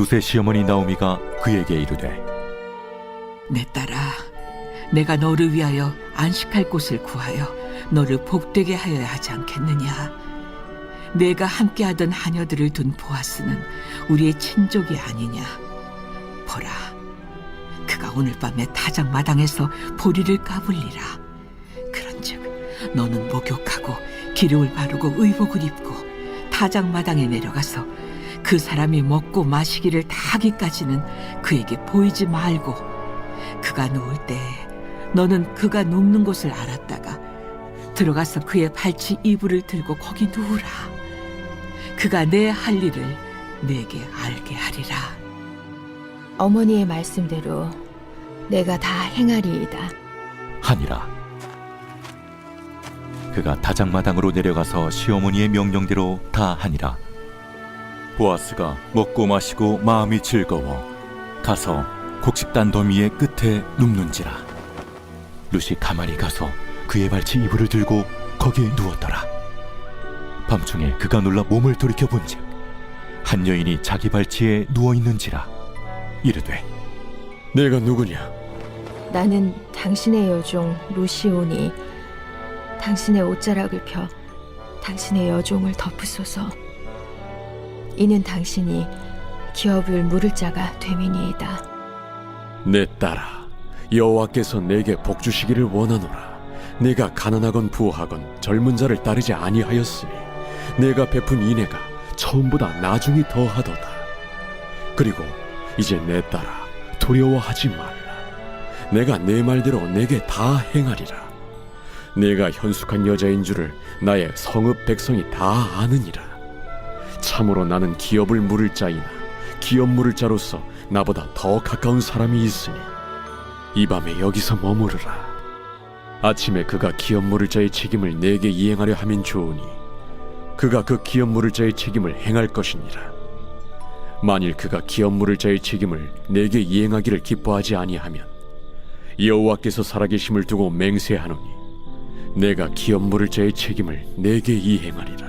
룻의 시어머니 나오미가 그에게 이르되 내 딸아, 내가 너를 위하여 안식할 곳을 구하여 너를 복되게 하여야 하지 않겠느냐. 내가 함께하던 하녀들을 둔 보아스는 우리의 친족이 아니냐. 보라, 그가 오늘 밤에 타작마당에서 보리를 까불리라. 그런즉 너는 목욕하고 기름을 바르고 의복을 입고 타작마당에 내려가서 그 사람이 먹고 마시기를 다 하기까지는 그에게 보이지 말고, 그가 누울 때 너는 그가 눕는 곳을 알았다가 들어가서 그의 발치 이불을 들고 거기 누우라. 그가 내 할 일을 내게 알게 하리라. 어머니의 말씀대로 내가 다 행하리이다. 하니라. 그가 타작마당으로 내려가서 시어머니의 명령대로 다 하니라. 보아스가 먹고 마시고 마음이 즐거워 가서 곡식단 더미의 끝에 눕는지라. 룻이 가만히 가서 그의 발치 이불을 들고 거기에 누웠더라. 밤중에 그가 놀라 몸을 돌이켜 본즉 한 여인이 자기 발치에 누워 있는지라. 이르되 내가 누구냐? 나는 당신의 여종 루시오니 당신의 옷자락을 펴 당신의 여종을 덮으소서. 이는 당신이 기업을 물을 자가 됨이니이다. 내 딸아, 여호와께서 내게 복 주시기를 원하노라. 내가 가난하건 부하건 젊은 자를 따르지 아니하였으니 내가 베푼 인애가 처음보다 나중이 더하도다. 그리고 이제 내 딸아, 두려워하지 말라. 내가 내 말대로 내게 다 행하리라. 내가 현숙한 여자인 줄을 나의 성읍 백성이 다 아느니라. 참으로 나는 기업을 물을 자이나 기업 물을 자로서 나보다 더 가까운 사람이 있으니 이 밤에 여기서 머무르라. 아침에 그가 기업 물을 자의 책임을 내게 이행하려 하면 좋으니 그가 그 기업 물을 자의 책임을 행할 것이니라. 만일 그가 기업 물을 자의 책임을 내게 이행하기를 기뻐하지 아니하면 여호와께서 살아계심을 두고 맹세하노니 내가 기업 물을 자의 책임을 내게 이행하리라.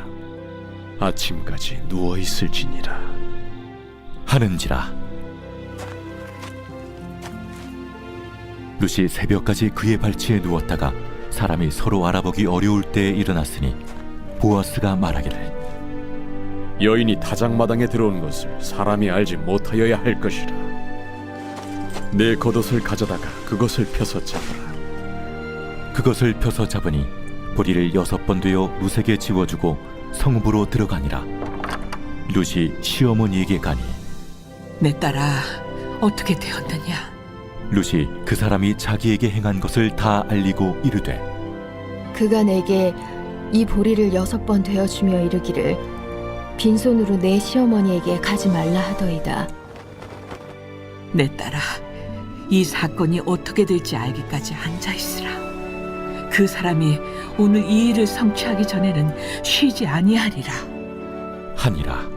아침까지 누워 있을지니라 하는지라. 룻이 새벽까지 그의 발치에 누웠다가 사람이 서로 알아보기 어려울 때에 일어났으니 보아스가 말하기를 여인이 타작마당에 들어온 것을 사람이 알지 못하여야 할 것이라. 내 겉옷을 가져다가 그것을 펴서 잡으라. 그것을 펴서 잡으니 보리를 6번 되어 룻에게 지워주고 성읍으로 들어가니라. 룻이 시어머니에게 가니 내 딸아, 어떻게 되었느냐. 룻이 그 사람이 자기에게 행한 것을 다 알리고 이르되 그가 내게 이 보리를 6번 되어주며 이르기를 빈손으로 내 시어머니에게 가지 말라 하더이다. 내 딸아, 이 사건이 어떻게 될지 알기까지 앉아있으라. 그 사람이 오늘 이 일을 성취하기 전에는 쉬지 아니하리라. 하니라.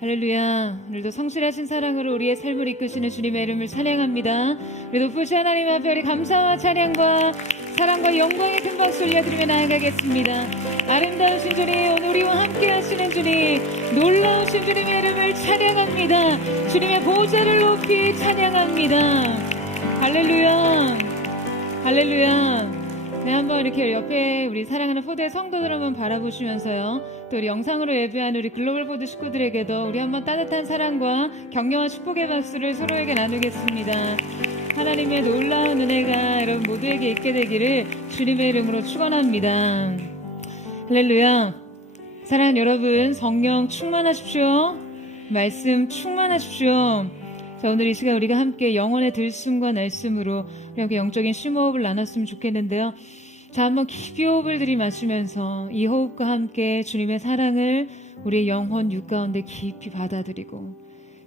할렐루야. 오늘도 성실하신 사랑으로 우리의 삶을 이끄시는 주님의 이름을 찬양합니다. 우리 높으신 하나님 앞에 우리 감사와 찬양과 사랑과 영광의 큰 박수 올려드리며 나아가겠습니다. 아름다우신 주님, 오늘 우리와 함께 하시는 주님, 놀라우신 주님의 이름을 찬양합니다. 주님의 보좌를 높이 찬양합니다. 할렐루야. 할렐루야. 네, 한번 이렇게 옆에 우리 사랑하는 포대 성도들 한번 바라보시면서요, 또 우리 영상으로 예배하는 우리 글로벌 포드 식구들에게도 우리 한번 따뜻한 사랑과 격려와 축복의 박수를 서로에게 나누겠습니다. 하나님의 놀라운 은혜가 여러분 모두에게 있게 되기를 주님의 이름으로 축원합니다. 할렐루야. 사랑하는 여러분, 성령 충만하십시오. 말씀 충만하십시오. 자, 오늘 이 시간 우리가 함께 영혼의 들숨과 날숨으로 이렇게 영적인 심호흡을 나눴으면 좋겠는데요. 자, 한번 깊이 호흡을 들이마시면서 이 호흡과 함께 주님의 사랑을 우리의 영혼 육 가운데 깊이 받아들이고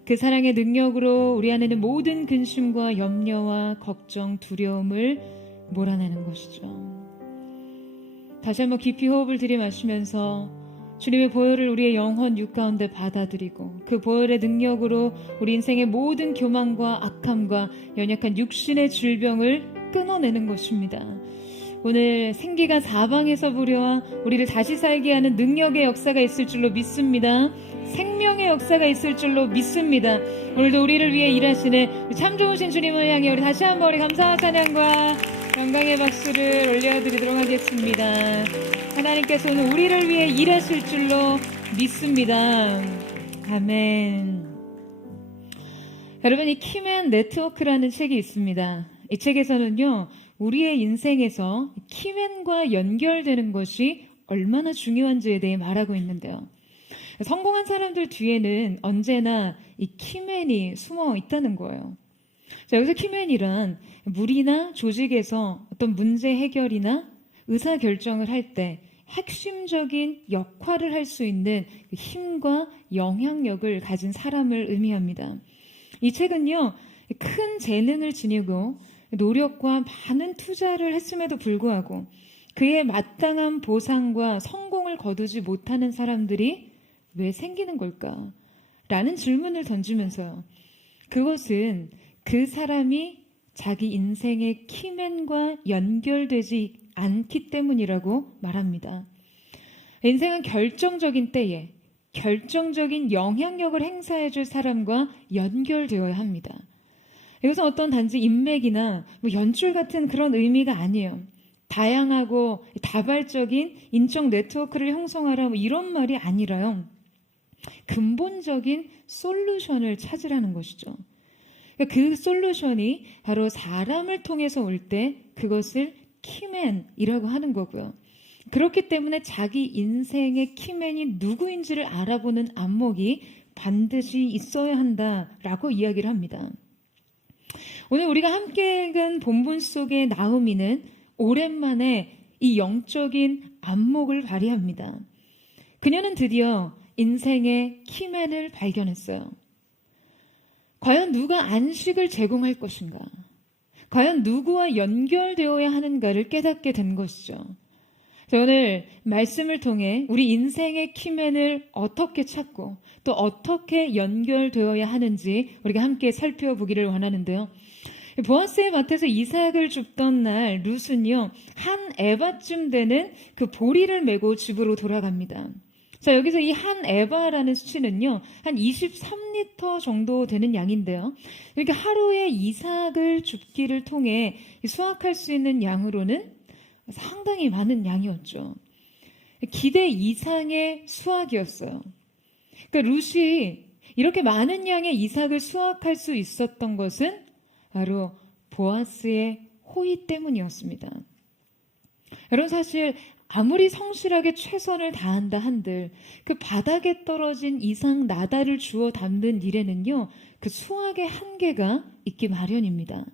그 사랑의 능력으로 우리 안에 있는 모든 근심과 염려와 걱정, 두려움을 몰아내는 것이죠. 다시 한번 깊이 호흡을 들이마시면서 주님의 보혈을 우리의 영혼 육 가운데 받아들이고 그 보혈의 능력으로 우리 인생의 모든 교만과 악함과 연약한 육신의 질병을 끊어내는 것입니다. 오늘 생기가 사방에서 부려와 우리를 다시 살게 하는 능력의 역사가 있을 줄로 믿습니다. 생명의 역사가 있을 줄로 믿습니다. 오늘도 우리를 위해 일하시는 참 좋으신 주님을 향해 우리 다시 한번 우리 감사와 찬양과 영광의 박수를 올려드리도록 하겠습니다. 하나님께서는 우리를 위해 일하실 줄로 믿습니다. 아멘. 여러분, 이 키맨 네트워크라는 책이 있습니다. 이 책에서는요, 우리의 인생에서 키맨과 연결되는 것이 얼마나 중요한지에 대해 말하고 있는데요. 성공한 사람들 뒤에는 언제나 이 키맨이 숨어 있다는 거예요. 자, 여기서 키맨이란 무리나 조직에서 어떤 문제 해결이나 의사결정을 할 때 핵심적인 역할을 할 수 있는 힘과 영향력을 가진 사람을 의미합니다. 이 책은요, 큰 재능을 지니고 노력과 많은 투자를 했음에도 불구하고 그에 마땅한 보상과 성공을 거두지 못하는 사람들이 왜 생기는 걸까? 라는 질문을 던지면서요. 그것은 그 사람이 자기 인생의 키맨과 연결되지 않기 때문이라고 말합니다. 인생은 결정적인 때에 결정적인 영향력을 행사해줄 사람과 연결되어야 합니다. 이것은 어떤 단지 인맥이나 연출 같은 그런 의미가 아니에요. 다양하고 다발적인 인적 네트워크를 형성하라 이런 말이 아니라요. 근본적인 솔루션을 찾으라는 것이죠. 그 솔루션이 바로 사람을 통해서 올 때 그것을 키맨이라고 하는 거고요. 그렇기 때문에 자기 인생의 키맨이 누구인지를 알아보는 안목이 반드시 있어야 한다라고 이야기를 합니다. 오늘 우리가 함께 읽은 본문 속의 나오미는 오랜만에 이 영적인 안목을 발휘합니다. 그녀는 드디어 인생의 키맨을 발견했어요. 과연 누가 안식을 제공할 것인가? 과연 누구와 연결되어야 하는가를 깨닫게 된 것이죠. 오늘 말씀을 통해 우리 인생의 키맨을 어떻게 찾고 또 어떻게 연결되어야 하는지 우리가 함께 살펴보기를 원하는데요. 보아스의 밭에서 이삭을 줍던 날 룻은요, 한 에바쯤 되는 그 보리를 메고 집으로 돌아갑니다. 자, 여기서 이 한 에바라는 수치는요, 한 23리터 정도 되는 양인데요. 이렇게 하루에 이삭을 줍기를 통해 수확할 수 있는 양으로는 상당히 많은 양이었죠. 기대 이상의 수확이었어요. 그러니까 룻이 이렇게 많은 양의 이삭을 수확할 수 있었던 것은 바로 보아스의 호의 때문이었습니다. 여러분, 사실 아무리 성실하게 최선을 다한다 한들 그 바닥에 떨어진 이삭 나달을 주워 담는 일에는요, 그 수확의 한계가 있기 마련입니다.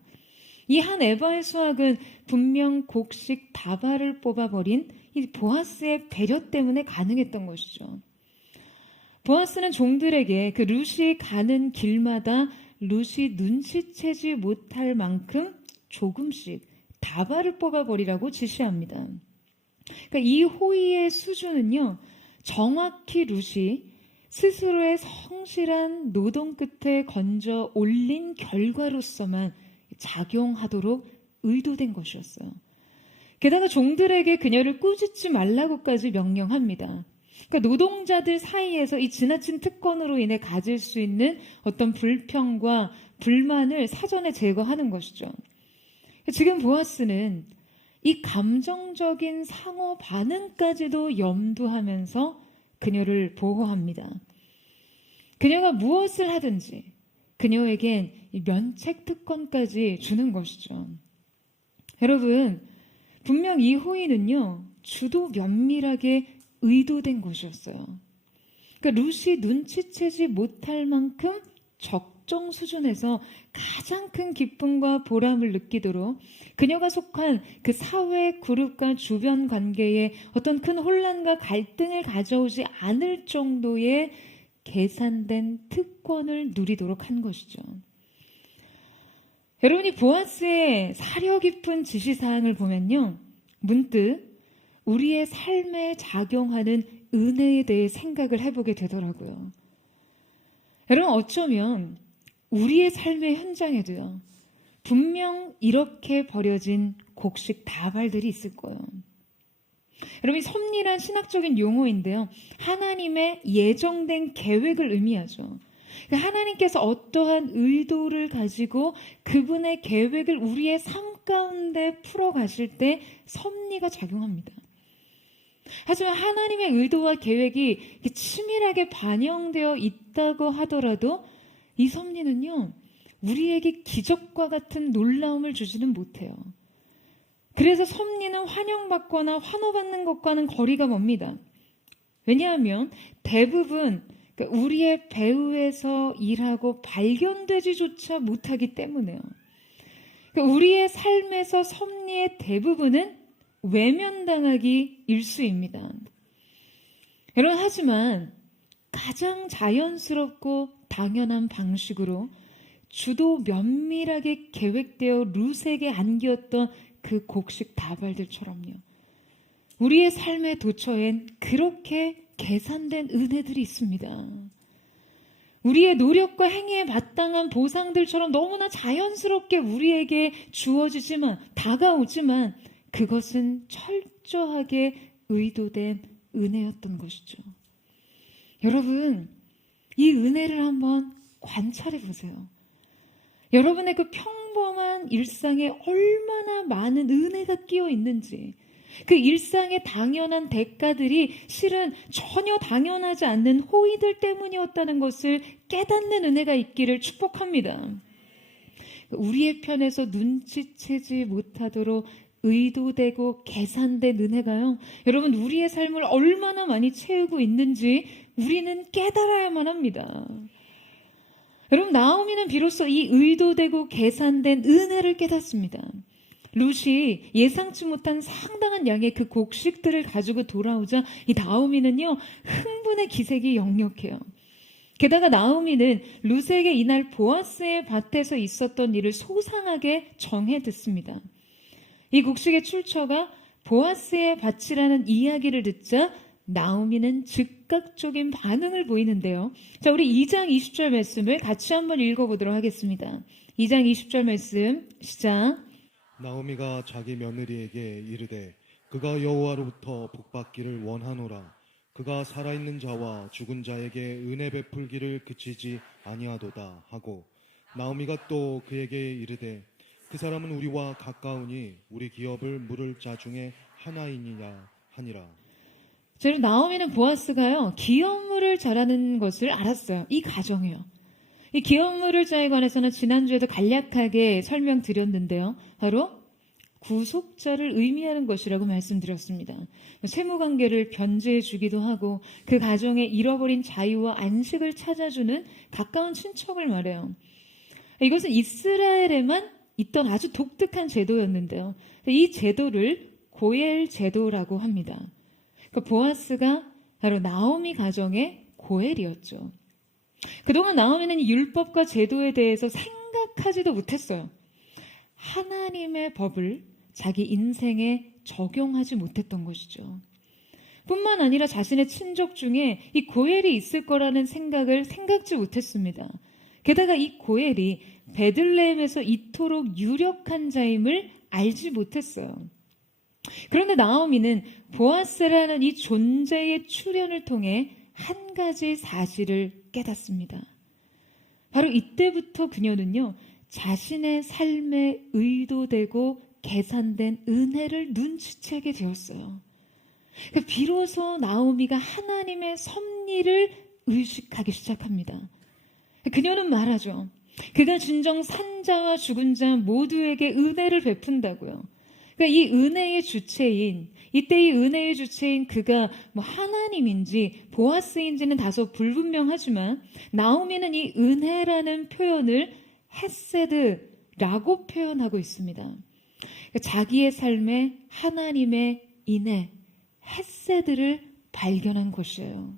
이 한 에바의 수확은 분명 곡식 다발을 뽑아버린 이 보아스의 배려 때문에 가능했던 것이죠. 보아스는 종들에게 그 룻이 가는 길마다 룻이 눈치채지 못할 만큼 조금씩 다발을 뽑아버리라고 지시합니다. 그러니까 이 호의의 수준은요, 정확히 룻이 스스로의 성실한 노동 끝에 건져 올린 결과로서만 작용하도록 의도된 것이었어요. 게다가 종들에게 그녀를 꾸짖지 말라고까지 명령합니다. 그러니까 노동자들 사이에서 이 지나친 특권으로 인해 가질 수 있는 어떤 불평과 불만을 사전에 제거하는 것이죠. 지금 보아스는 이 감정적인 상호 반응까지도 염두하면서 그녀를 보호합니다. 그녀가 무엇을 하든지 그녀에겐 면책 특권까지 주는 것이죠. 여러분, 분명 이 호의는요, 주도 면밀하게 의도된 것이었어요. 그러니까 룻이 눈치채지 못할 만큼 적정 수준에서 가장 큰 기쁨과 보람을 느끼도록 그녀가 속한 그 사회 그룹과 주변 관계에 어떤 큰 혼란과 갈등을 가져오지 않을 정도의 계산된 특권을 누리도록 한 것이죠. 여러분이 보아스의 사려 깊은 지시사항을 보면요, 문득 우리의 삶에 작용하는 은혜에 대해 생각을 해보게 되더라고요. 여러분, 어쩌면 우리의 삶의 현장에도요, 분명 이렇게 버려진 곡식 다발들이 있을 거예요. 여러분, 이 섭리란 신학적인 용어인데요. 하나님의 예정된 계획을 의미하죠. 하나님께서 어떠한 의도를 가지고 그분의 계획을 우리의 삶 가운데 풀어가실 때 섭리가 작용합니다. 하지만 하나님의 의도와 계획이 치밀하게 반영되어 있다고 하더라도 이 섭리는요, 우리에게 기적과 같은 놀라움을 주지는 못해요. 그래서 섭리는 환영받거나 환호받는 것과는 거리가 멉니다. 왜냐하면 대부분 우리의 배후에서 일하고 발견되지조차 못하기 때문에요. 우리의 삶에서 섭리의 대부분은 외면당하기 일쑤입니다. 여러분, 하지만 가장 자연스럽고 당연한 방식으로 주도 면밀하게 계획되어 룻에게 안겼던 그 곡식 다발들처럼요, 우리의 삶의 도처엔 그렇게 계산된 은혜들이 있습니다. 우리의 노력과 행위에 마땅한 보상들처럼 너무나 자연스럽게 우리에게 주어지지만, 다가오지만 그것은 철저하게 의도된 은혜였던 것이죠. 여러분, 이 은혜를 한번 관찰해 보세요. 여러분의 그 평범한 일상에 얼마나 많은 은혜가 끼어 있는지, 그 일상의 당연한 대가들이 실은 전혀 당연하지 않는 호의들 때문이었다는 것을 깨닫는 은혜가 있기를 축복합니다. 우리의 편에서 눈치채지 못하도록 의도되고 계산된 은혜가요, 여러분, 우리의 삶을 얼마나 많이 채우고 있는지 우리는 깨달아야만 합니다. 여러분, 나오미는 비로소 이 의도되고 계산된 은혜를 깨닫습니다. 룻이 예상치 못한 상당한 양의 그 곡식들을 가지고 돌아오자 이 나오미는요, 흥분의 기색이 역력해요. 게다가 나오미는 룻에게 이날 보아스의 밭에서 있었던 일을 소상하게 정해 듣습니다. 이 곡식의 출처가 보아스의 밭이라는 이야기를 듣자 나오미는 즉각적인 반응을 보이는데요. 자, 우리 2장 20절 말씀을 같이 한번 읽어보도록 하겠습니다. 2장 20절 말씀 시작. 나오미가 자기 며느리에게 이르되 그가 여호와로부터 복받기를 원하노라. 그가 살아있는 자와 죽은 자에게 은혜 베풀기를 그치지 아니하도다 하고, 나오미가 또 그에게 이르되 그 사람은 우리와 가까우니 우리 기업을 물을 자 중에 하나이니라 하니라. 저는 나오미는 보아스가요, 기업물을 잘하는 것을 알았어요. 이 가정이요. 이 기업물을 자에 관해서는 지난주에도 간략하게 설명드렸는데요. 바로 구속자를 의미하는 것이라고 말씀드렸습니다. 세무관계를 변제해 주기도 하고 그 가정에 잃어버린 자유와 안식을 찾아주는 가까운 친척을 말해요. 이것은 이스라엘에만 있던 아주 독특한 제도였는데요. 이 제도를 고엘 제도라고 합니다. 보아스가 바로 나오미 가정의 고엘이었죠. 그동안 나오미는 율법과 제도에 대해서 생각하지도 못했어요. 하나님의 법을 자기 인생에 적용하지 못했던 것이죠. 뿐만 아니라 자신의 친족 중에 이 고엘이 있을 거라는 생각을 생각지 못했습니다. 게다가 이 고엘이 베들레헴에서 이토록 유력한 자임을 알지 못했어요. 그런데 나오미는 보아스라는 이 존재의 출현을 통해 한 가지 사실을 깨닫습니다. 바로 이때부터 그녀는요, 자신의 삶에 의도되고 계산된 은혜를 눈치채게 되었어요. 비로소 나오미가 하나님의 섭리를 의식하기 시작합니다. 그녀는 말하죠. 그가 진정 산자와 죽은 자 모두에게 은혜를 베푼다고요. 그러니까 이 은혜의 주체인, 이때 이 은혜의 주체인 그가 하나님인지 보아스인지는 다소 불분명하지만 나오미는 이 은혜라는 표현을 헤세드라고 표현하고 있습니다. 그러니까 자기의 삶에 하나님의 인애, 헤세드를 발견한 것이에요.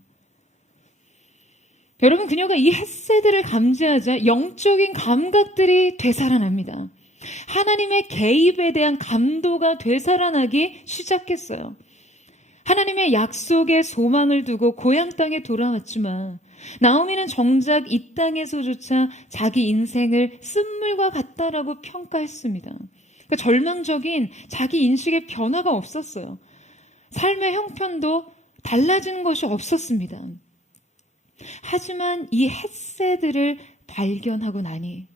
여러분, 그녀가 이 헤세드를 감지하자 영적인 감각들이 되살아납니다. 하나님의 개입에 대한 감도가 되살아나기 시작했어요. 하나님의 약속에 소망을 두고 고향 땅에 돌아왔지만 나오미는 정작 이 땅에서조차 자기 인생을 쓴물과 같다라고 평가했습니다. 그러니까 절망적인 자기 인식의 변화가 없었어요. 삶의 형편도 달라지는 것이 없었습니다. 하지만 이 헷세들을 발견하고 나니,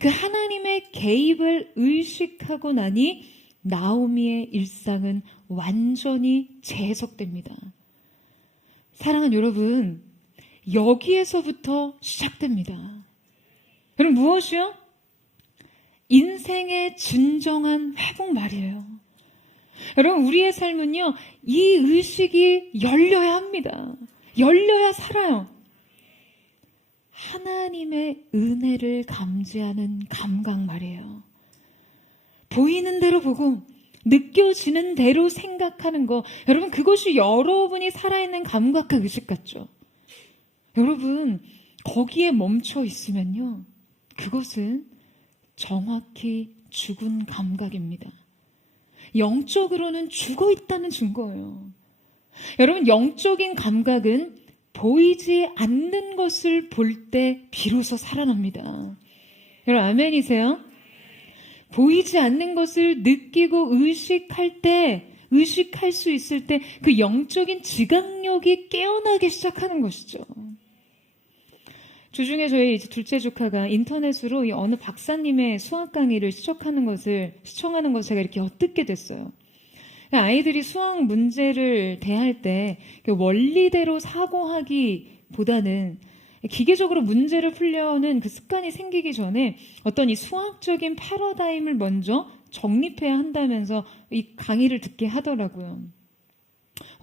그 하나님의 개입을 의식하고 나니 나오미의 일상은 완전히 재해석됩니다. 사랑하는 여러분, 여기에서부터 시작됩니다. 그럼 무엇이요? 인생의 진정한 회복 말이에요. 여러분, 우리의 삶은요, 이 의식이 열려야 합니다. 열려야 살아요. 하나님의 은혜를 감지하는 감각 말이에요. 보이는 대로 보고 느껴지는 대로 생각하는 거, 여러분, 그것이 여러분이 살아있는 감각과 의식 같죠? 여러분, 거기에 멈춰 있으면요, 그것은 정확히 죽은 감각입니다. 영적으로는 죽어 있다는 증거예요. 여러분, 영적인 감각은 보이지 않는 것을 볼 때 비로소 살아납니다. 여러분, 아멘이세요? 보이지 않는 것을 느끼고 의식할 때, 의식할 수 있을 때 그 영적인 지각력이 깨어나기 시작하는 것이죠. 주중에 저희 이제 둘째 조카가 인터넷으로 이 어느 박사님의 수학 강의를 시청하는 것을 제가 이렇게 엿듣게 됐어요. 아이들이 수학 문제를 대할 때 원리대로 사고하기보다는 기계적으로 문제를 풀려는 그 습관이 생기기 전에 어떤 이 수학적인 패러다임을 먼저 정립해야 한다면서 이 강의를 듣게 하더라고요.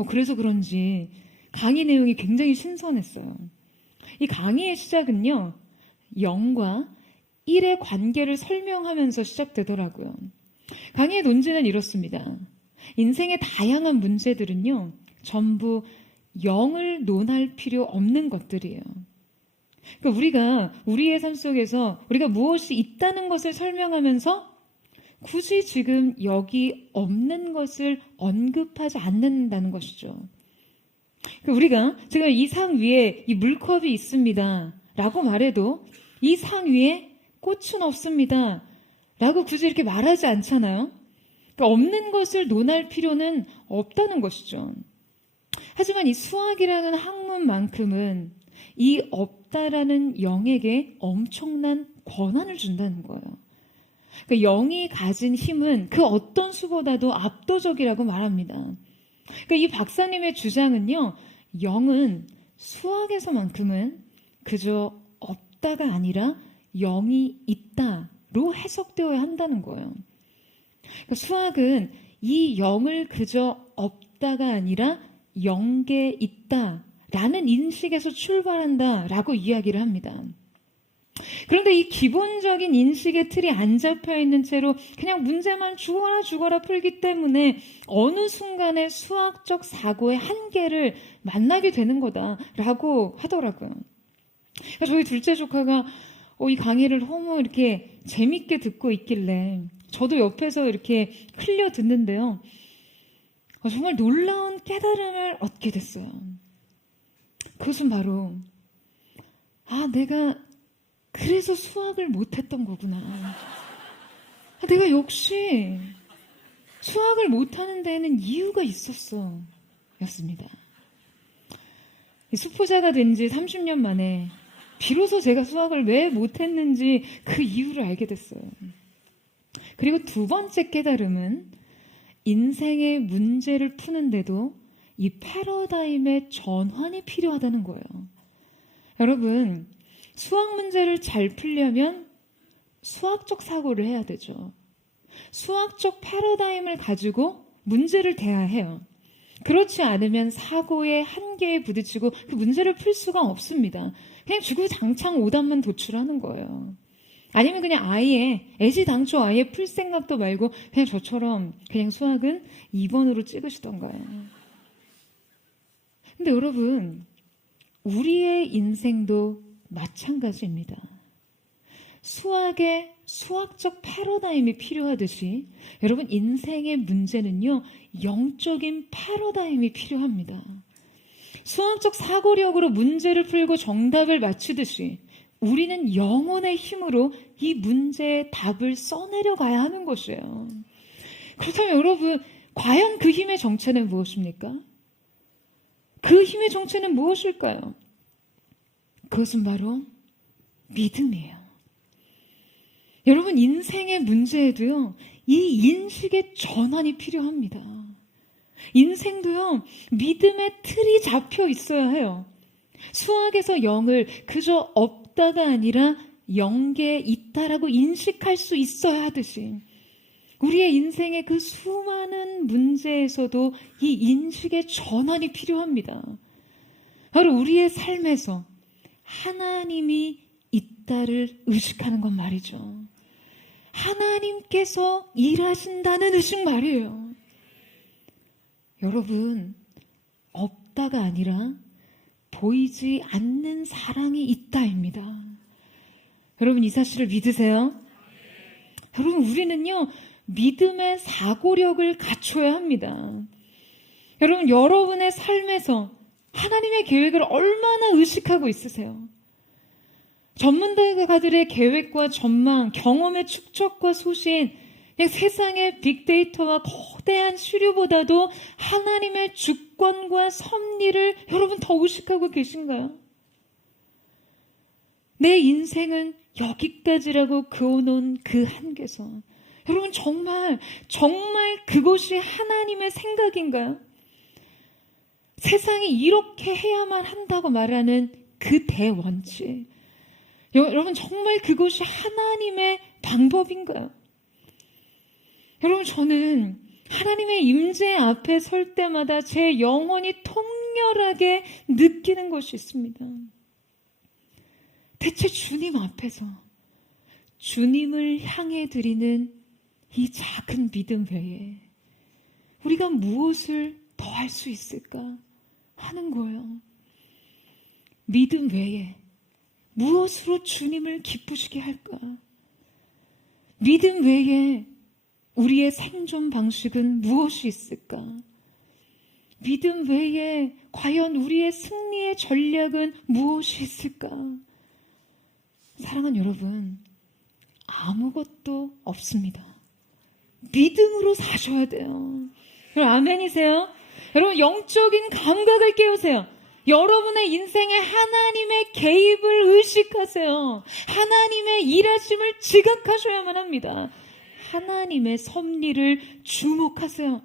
그래서 그런지 강의 내용이 굉장히 신선했어요. 이 강의의 시작은요, 0과 1의 관계를 설명하면서 시작되더라고요. 강의의 논지는 이렇습니다. 인생의 다양한 문제들은요, 전부 0을 논할 필요 없는 것들이에요. 그러니까 우리가 우리의 삶 속에서 우리가 무엇이 있다는 것을 설명하면서 굳이 지금 여기 없는 것을 언급하지 않는다는 것이죠. 그러니까 우리가 지금 이 상 위에 이 물컵이 있습니다 라고 말해도 이 상 위에 꽃은 없습니다 라고 굳이 이렇게 말하지 않잖아요. 그러니까 없는 것을 논할 필요는 없다는 것이죠. 하지만 이 수학이라는 학문만큼은 이 없다라는 영에게 엄청난 권한을 준다는 거예요. 그러니까 영이 가진 힘은 그 어떤 수보다도 압도적이라고 말합니다. 그러니까 이 박사님의 주장은요, 영은 수학에서만큼은 그저 없다가 아니라 영이 있다로 해석되어야 한다는 거예요. 그러니까 수학은 이 영을 그저 없다가 아니라 영계 있다라는 인식에서 출발한다라고 이야기를 합니다. 그런데 이 기본적인 인식의 틀이 안 잡혀 있는 채로 그냥 문제만 죽어라 풀기 때문에 어느 순간에 수학적 사고의 한계를 만나게 되는 거다라고 하더라고요. 그러니까 저희 둘째 조카가 이 강의를 너무 이렇게 재밌게 듣고 있길래 저도 옆에서 이렇게 흘려 듣는데요. 정말 놀라운 깨달음을 얻게 됐어요. 그것은 바로 내가 그래서 수학을 못했던 거구나. 내가 역시 수학을 못하는 데에는 이유가 있었어 였습니다. 수포자가 된 지 30년 만에 비로소 제가 수학을 왜 못했는지 그 이유를 알게 됐어요. 그리고 두 번째 깨달음은 인생의 문제를 푸는데도 이 패러다임의 전환이 필요하다는 거예요. 여러분, 수학 문제를 잘 풀려면 수학적 사고를 해야 되죠. 수학적 패러다임을 가지고 문제를 대해야 해요. 그렇지 않으면 사고의 한계에 부딪히고 그 문제를 풀 수가 없습니다. 그냥 주구장창 오답만 도출하는 거예요. 아니면 그냥 아예 애지당초 아예 풀 생각도 말고 그냥 저처럼 그냥 수학은 2번으로 찍으시던가요. 근데 여러분, 우리의 인생도 마찬가지입니다. 수학의 수학적 패러다임이 필요하듯이 여러분, 인생의 문제는요, 영적인 패러다임이 필요합니다. 수학적 사고력으로 문제를 풀고 정답을 맞추듯이 우리는 영혼의 힘으로 이 문제의 답을 써내려 가야 하는 것이에요. 그렇다면 여러분, 과연 그 힘의 정체는 무엇입니까? 그 힘의 정체는 무엇일까요? 그것은 바로 믿음이에요. 여러분, 인생의 문제에도요, 이 인식의 전환이 필요합니다. 인생도요, 믿음의 틀이 잡혀 있어야 해요. 수학에서 0을 그저 없다가 아니라 0개 있다라고 인식할 수 있어야 하듯이 우리의 인생의 그 수많은 문제에서도 이 인식의 전환이 필요합니다. 바로 우리의 삶에서 하나님이 있다를 의식하는 것 말이죠. 하나님께서 일하신다는 의식 말이에요. 여러분, 없다가 아니라 보이지 않는 사랑이 있다입니다. 여러분, 이 사실을 믿으세요? 여러분, 우리는요, 믿음의 사고력을 갖춰야 합니다. 여러분, 여러분의 삶에서 하나님의 계획을 얼마나 의식하고 있으세요? 전문가들의 계획과 전망, 경험의 축적과 소신, 그냥 세상의 빅데이터와 거대한 수류보다도 하나님의 주권과 섭리를 여러분 더 의식하고 계신가요? 내 인생은 여기까지라고 그어놓은 그 한계선, 여러분 정말 그것이 하나님의 생각인가요? 세상이 이렇게 해야만 한다고 말하는 그 대원칙, 여러분 정말 그것이 하나님의 방법인가요? 여러분, 저는 하나님의 임재 앞에 설 때마다 제 영혼이 통렬하게 느끼는 것이 있습니다. 대체 주님 앞에서 주님을 향해 드리는 이 작은 믿음 외에 우리가 무엇을 더 할 수 있을까 하는 거예요. 믿음 외에 무엇으로 주님을 기쁘시게 할까? 믿음 외에 우리의 생존 방식은 무엇이 있을까? 믿음 외에 과연 우리의 승리의 전략은 무엇이 있을까? 사랑하는 여러분, 아무것도 없습니다. 믿음으로 사셔야 돼요. 여러분, 아멘이세요? 여러분, 영적인 감각을 깨우세요. 여러분의 인생에 하나님의 개입을 의식하세요. 하나님의 일하심을 지각하셔야만 합니다. 하나님의 섭리를 주목하세요.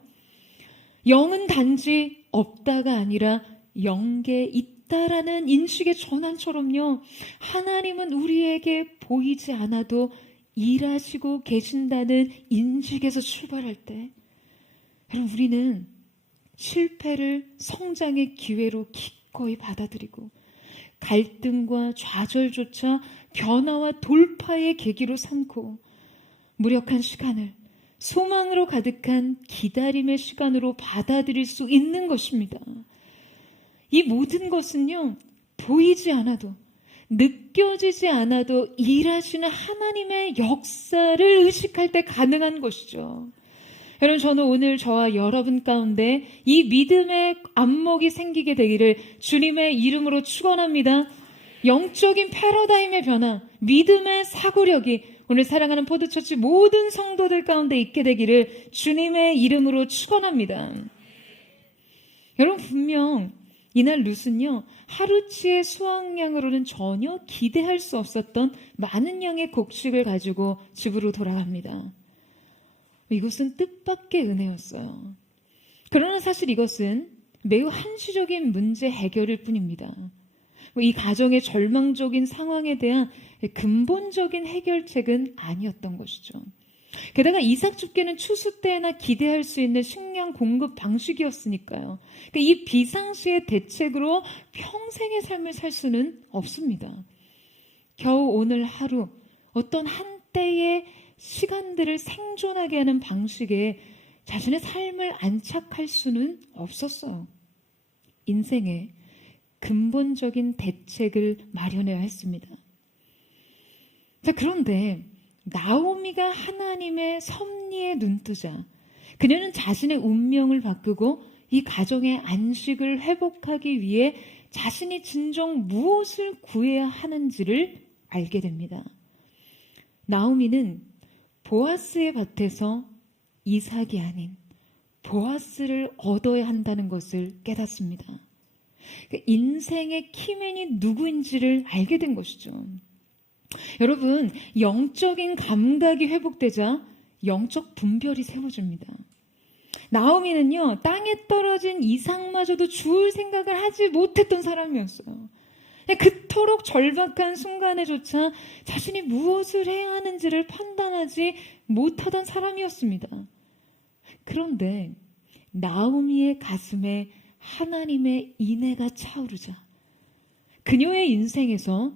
영은 단지 없다가 아니라 영계 있다라는 인식의 전환처럼요, 하나님은 우리에게 보이지 않아도 일하시고 계신다는 인식에서 출발할 때, 여러분, 우리는 실패를 성장의 기회로 기꺼이 받아들이고 갈등과 좌절조차 변화와 돌파의 계기로 삼고 무력한 시간을 소망으로 가득한 기다림의 시간으로 받아들일 수 있는 것입니다. 이 모든 것은요, 보이지 않아도, 느껴지지 않아도 일하시는 하나님의 역사를 의식할 때 가능한 것이죠. 여러분, 저는 오늘 저와 여러분 가운데 이 믿음의 안목이 생기게 되기를 주님의 이름으로 축원합니다. 영적인 패러다임의 변화, 믿음의 사고력이 오늘 사랑하는 포도처치 모든 성도들 가운데 있게 되기를 주님의 이름으로 축원합니다. 여러분, 분명 이날 룻은요, 하루치의 수확량으로는 전혀 기대할 수 없었던 많은 양의 곡식을 가지고 집으로 돌아갑니다. 이것은 뜻밖의 은혜였어요. 그러나 사실 이것은 매우 한시적인 문제 해결일 뿐입니다. 이 가정의 절망적인 상황에 대한 근본적인 해결책은 아니었던 것이죠. 게다가 이삭 죽기는 추수 때나 기대할 수 있는 식량 공급 방식이었으니까요. 이 비상시의 대책으로 평생의 삶을 살 수는 없습니다. 겨우 오늘 하루 어떤 한때의 시간들을 생존하게 하는 방식에 자신의 삶을 안착할 수는 없었어요. 인생에 근본적인 대책을 마련해야 했습니다. 자, 그런데 나오미가 하나님의 섭리에 눈뜨자 그녀는 자신의 운명을 바꾸고 이 가정의 안식을 회복하기 위해 자신이 진정 무엇을 구해야 하는지를 알게 됩니다. 나오미는 보아스의 밭에서 이삭이 아닌 보아스를 얻어야 한다는 것을 깨닫습니다. 인생의 키맨이 누구인지를 알게 된 것이죠. 여러분, 영적인 감각이 회복되자 영적 분별이 세워집니다. 나오미는요, 땅에 떨어진 이삭마저도 주울 생각을 하지 못했던 사람이었어요. 그토록 절박한 순간에조차 자신이 무엇을 해야 하는지를 판단하지 못하던 사람이었습니다. 그런데 나오미의 가슴에 하나님의 인애가 차오르자 그녀의 인생에서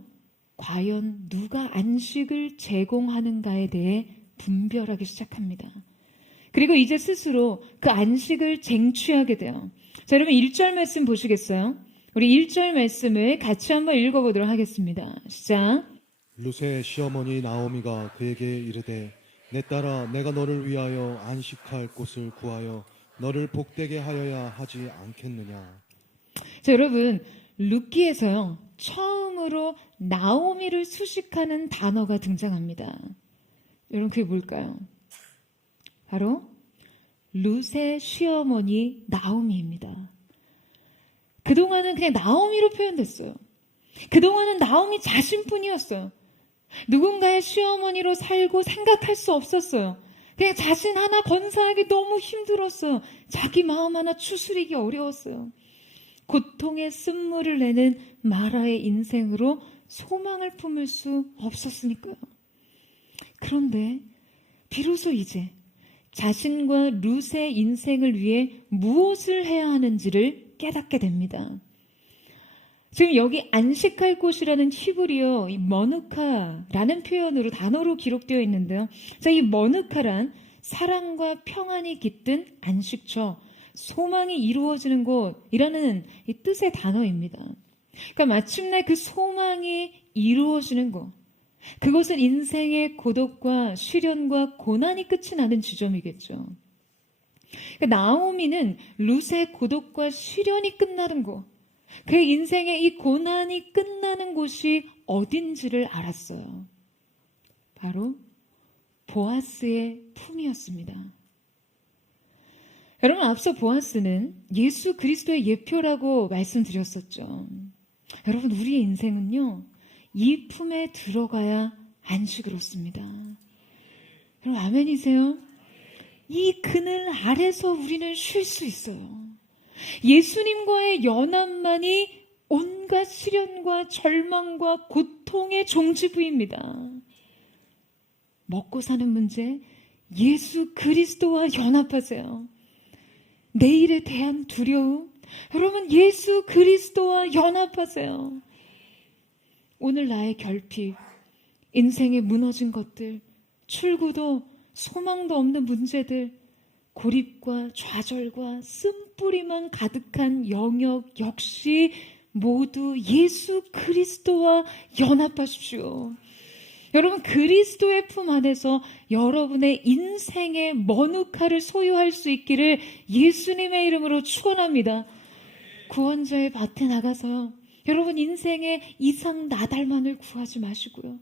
과연 누가 안식을 제공하는가에 대해 분별하기 시작합니다. 그리고 이제 스스로 그 안식을 쟁취하게 돼요. 자, 여러분 1절 말씀 보시겠어요? 우리 1절 말씀을 같이 한번 읽어보도록 하겠습니다. 시작. 룻의 시어머니 나오미가 그에게 이르되 내 딸아 내가 너를 위하여 안식할 곳을 구하여 너를 복되게 하여야 하지 않겠느냐. 자, 여러분 룻기에서요 처음으로 나오미를 수식하는 단어가 등장합니다. 여러분 그게 뭘까요? 바로 룻의 시어머니 나오미입니다. 그동안은 그냥 나오미로 표현됐어요. 그동안은 나오미 자신뿐이었어요. 누군가의 시어머니로 살고 생각할 수 없었어요. 그냥 자신 하나 건사하기 너무 힘들었어요. 자기 마음 하나 추스리기 어려웠어요. 고통의 쓴물을 내는 마라의 인생으로 소망을 품을 수 없었으니까요. 그런데 비로소 이제 자신과 룻의 인생을 위해 무엇을 해야 하는지를 깨닫게 됩니다. 지금 여기 안식할 곳이라는 히브리어 이 머누카라는 표현으로 단어로 기록되어 있는데요. 자, 이 머누카란 사랑과 평안이 깃든 안식처, 소망이 이루어지는 곳이라는 이 뜻의 단어입니다. 그러니까 마침내 그 소망이 이루어지는 곳, 그것은 인생의 고독과 시련과 고난이 끝이 나는 지점이겠죠. 그러니까 나오미는 룻의 고독과 시련이 끝나는 곳, 그의 인생의 이 고난이 끝나는 곳이 어딘지를 알았어요. 바로 보아스의 품이었습니다. 여러분, 앞서 보아스는 예수 그리스도의 예표라고 말씀드렸었죠. 여러분, 우리의 인생은요, 이 품에 들어가야 안식을 얻습니다. 여러분, 아멘이세요? 이 그늘 아래서 우리는 쉴 수 있어요. 예수님과의 연합만이 온갖 시련과 절망과 고통의 종지부입니다. 먹고 사는 문제, 예수 그리스도와 연합하세요. 내일에 대한 두려움, 여러분 예수 그리스도와 연합하세요. 오늘 나의 결핍, 인생에 무너진 것들, 출구도 소망도 없는 문제들, 고립과 좌절과 쓴뿌리만 가득한 영역 역시 모두 예수 그리스도와 연합하십시오. 여러분, 그리스도의 품 안에서 여러분의 인생의 머누카를 소유할 수 있기를 예수님의 이름으로 축원합니다. 구원자의 밭에 나가서 여러분 인생의 이상 나달만을 구하지 마시고요.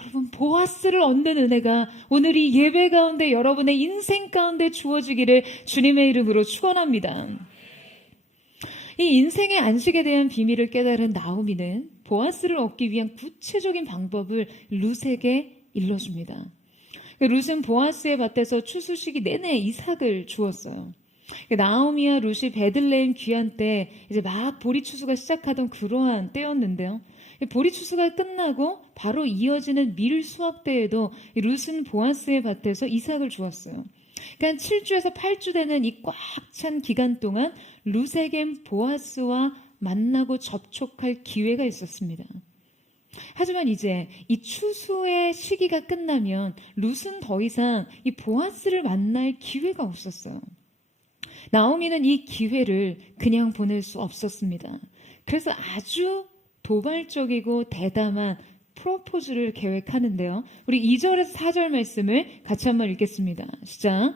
여러분, 보아스를 얻는 은혜가 오늘 이 예배 가운데 여러분의 인생 가운데 주어지기를 주님의 이름으로 축원합니다. 이 인생의 안식에 대한 비밀을 깨달은 나오미는 보아스를 얻기 위한 구체적인 방법을 룻에게 일러줍니다. 룻은 보아스의 밭에서 추수시기 내내 이삭을 주었어요. 나오미와 룻이 베들레헴 귀환 때 이제 막 보리 추수가 시작하던 그러한 때였는데요. 보리 추수가 끝나고 바로 이어지는 밀 수확 때에도 룻은 보아스의 밭에서 이삭을 주었어요. 그러니까 7주에서 8주 되는 이 꽉 찬 기간 동안 룻에겐 보아스와 만나고 접촉할 기회가 있었습니다. 하지만 이제 이 추수의 시기가 끝나면 룻은 더 이상 이 보아스를 만날 기회가 없었어요. 나오미는 이 기회를 그냥 보낼 수 없었습니다. 그래서 아주 도발적이고 대담한 프로포즈를 계획하는데요. 우리 2절에서 4절 말씀을 같이 한번 읽겠습니다. 시작.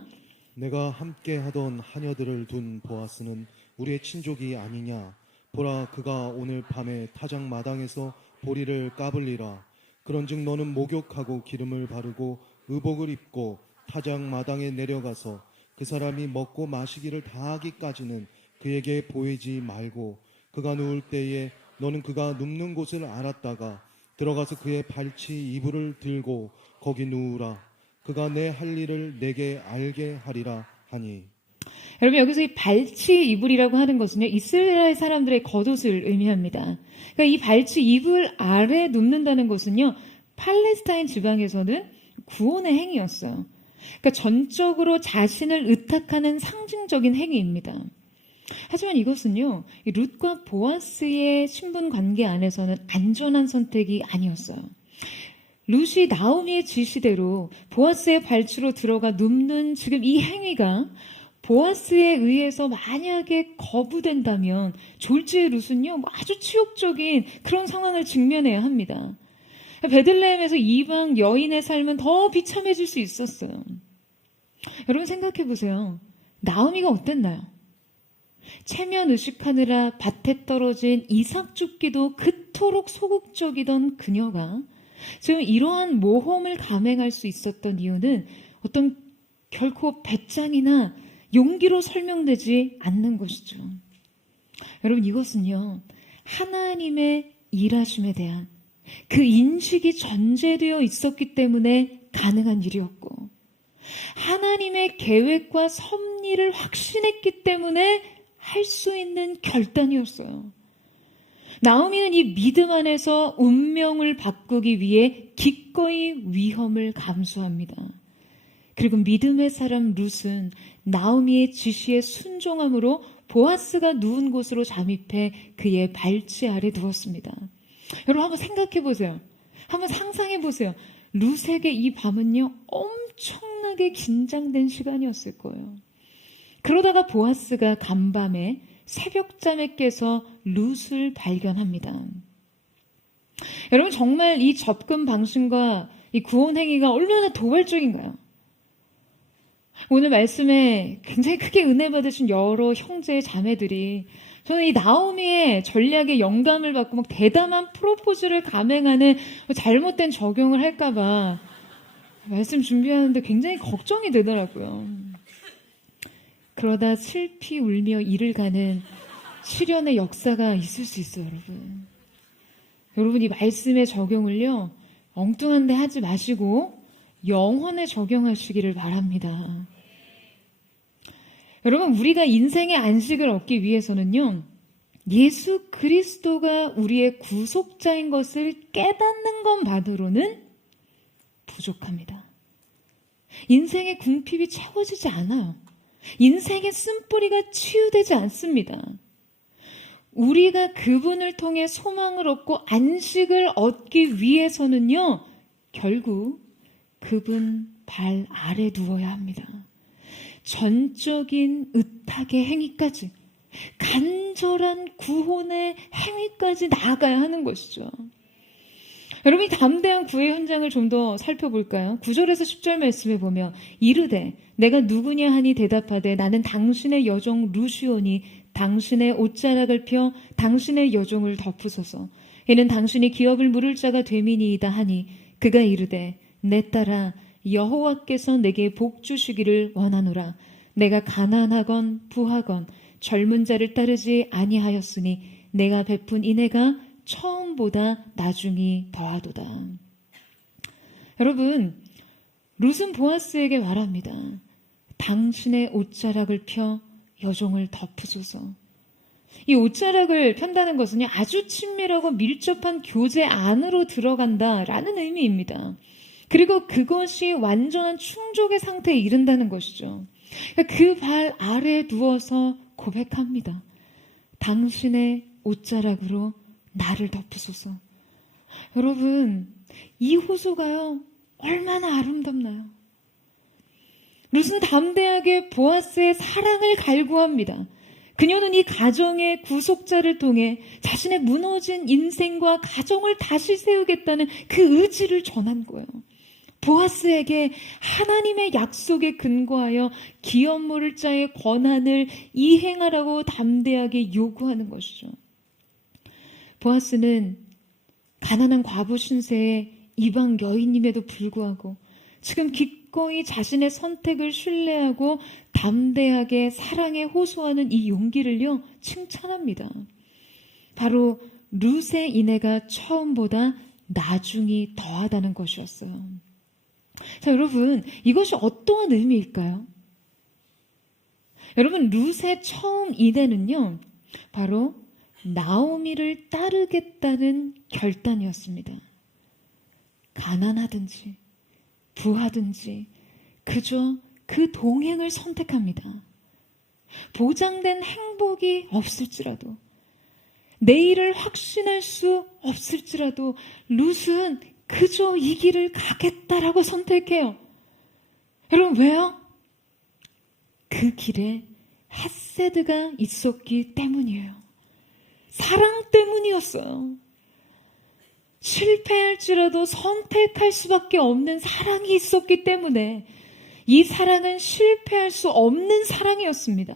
내가 함께 하던 하녀들을 둔 보아스는 우리의 친족이 아니냐. 보라, 그가 오늘 밤에 타작 마당에서 보리를 까불리라. 그런즉 너는 목욕하고 기름을 바르고 의복을 입고 타작 마당에 내려가서 그 사람이 먹고 마시기를 다하기까지는 그에게 보이지 말고 그가 누울 때에 너는 그가 눕는 곳을 알았다가 들어가서 그의 발치 이불을 들고 거기 누우라. 그가 내 할 일을 내게 알게 하리라 하니. 여러분, 여기서 이 발치 이불이라고 하는 것은요, 이스라엘 사람들의 겉옷을 의미합니다. 그러니까 이 발치 이불 아래 눕는다는 것은요, 팔레스타인 지방에서는 구원의 행위였어요. 그러니까 전적으로 자신을 의탁하는 상징적인 행위입니다. 하지만 이것은요, 이 룻과 보아스의 신분 관계 안에서는 안전한 선택이 아니었어요. 룻이 나오미의 지시대로 보아스의 발치로 들어가 눕는 지금 이 행위가 보아스에 의해서 만약에 거부된다면 졸지의 룻은요, 아주 치욕적인 그런 상황을 직면해야 합니다. 베들레헴에서 이방 여인의 삶은 더 비참해질 수 있었어요. 여러분 생각해 보세요. 나오미가 어땠나요? 체면 의식하느라 밭에 떨어진 이삭 줍기도 그토록 소극적이던 그녀가 지금 이러한 모험을 감행할 수 있었던 이유는 어떤 결코 배짱이나 용기로 설명되지 않는 것이죠. 여러분 이것은요, 하나님의 일하심에 대한 그 인식이 전제되어 있었기 때문에 가능한 일이었고, 하나님의 계획과 섭리를 확신했기 때문에 할 수 있는 결단이었어요. 나오미는 이 믿음 안에서 운명을 바꾸기 위해 기꺼이 위험을 감수합니다. 그리고 믿음의 사람 룻은 나오미의 지시에 순종함으로 보아스가 누운 곳으로 잠입해 그의 발치 아래 누웠습니다. 여러분 한번 생각해 보세요. 한번 상상해 보세요. 룻에게 이 밤은요, 엄청나게 긴장된 시간이었을 거예요. 그러다가 보아스가 간밤에 새벽잠에 깨서 룻을 발견합니다. 여러분 정말 이 접근 방식과 이 구원 행위가 얼마나 도발적인가요? 오늘 말씀에 굉장히 크게 은혜 받으신 여러 형제 자매들이, 저는 이 나오미의 전략에 영감을 받고 막 대담한 프로포즈를 감행하는 잘못된 적용을 할까봐 말씀 준비하는데 굉장히 걱정이 되더라고요. 그러다 슬피 울며 이를 가는 시련의 역사가 있을 수 있어요, 여러분. 여러분 이 말씀의 적용을요, 엉뚱한 데 하지 마시고 영혼에 적용하시기를 바랍니다. 여러분 우리가 인생의 안식을 얻기 위해서는요, 예수 그리스도가 우리의 구속자인 것을 깨닫는 것만으로는 부족합니다. 인생의 궁핍이 채워지지 않아요. 인생의 쓴뿌리가 치유되지 않습니다. 우리가 그분을 통해 소망을 얻고 안식을 얻기 위해서는요, 결국 그분 발 아래 누워야 합니다. 전적인 의탁의 행위까지, 간절한 구원의 행위까지 나아가야 하는 것이죠. 여러분, 이 담대한 구의 현장을 좀 더 살펴볼까요? 9절에서 10절 말씀에 보면 이르되 내가 누구냐 하니 대답하되 나는 당신의 여종 루시오니 당신의 옷자락을 펴 당신의 여종을 덮으소서. 이는 당신이 기업을 물을 자가 됨이니이다 하니 그가 이르되 내 딸아 여호와께서 내게 복 주시기를 원하노라. 내가 가난하건 부하건 젊은 자를 따르지 아니하였으니 내가 베푼 인애가 처음보다 나중이 더하도다. 여러분, 룻은 보아스에게 말합니다. 당신의 옷자락을 펴 여종을 덮으소서. 이 옷자락을 편다는 것은요, 아주 친밀하고 밀접한 교제 안으로 들어간다라는 의미입니다. 그리고 그것이 완전한 충족의 상태에 이른다는 것이죠. 그 발 아래에 누워서 고백합니다. 당신의 옷자락으로 나를 덮으소서. 여러분, 이 호소가요, 얼마나 아름답나요? 룻은 담대하게 보아스의 사랑을 갈구합니다. 그녀는 이 가정의 구속자를 통해 자신의 무너진 인생과 가정을 다시 세우겠다는 그 의지를 전한 거예요. 보아스에게 하나님의 약속에 근거하여 기업 물을 자의 권한을 이행하라고 담대하게 요구하는 것이죠. 보아스는 가난한 과부 신세의 이방 여인임에도 불구하고 지금 기꺼이 자신의 선택을 신뢰하고 담대하게 사랑에 호소하는 이 용기를요, 칭찬합니다. 바로 룻의 인애가 처음보다 나중이 더하다는 것이었어요. 자, 여러분, 이것이 어떠한 의미일까요? 여러분, 룻의 처음 인애는요, 바로 나오미를 따르겠다는 결단이었습니다. 가난하든지 부하든지 그저 그 동행을 선택합니다. 보장된 행복이 없을지라도, 내일을 확신할 수 없을지라도 룻은 그저 이 길을 가겠다라고 선택해요. 여러분, 왜요? 그 길에 헷세드가 있었기 때문이에요. 사랑 때문이었어요. 실패할지라도 선택할 수밖에 없는 사랑이 있었기 때문에 이 사랑은 실패할 수 없는 사랑이었습니다.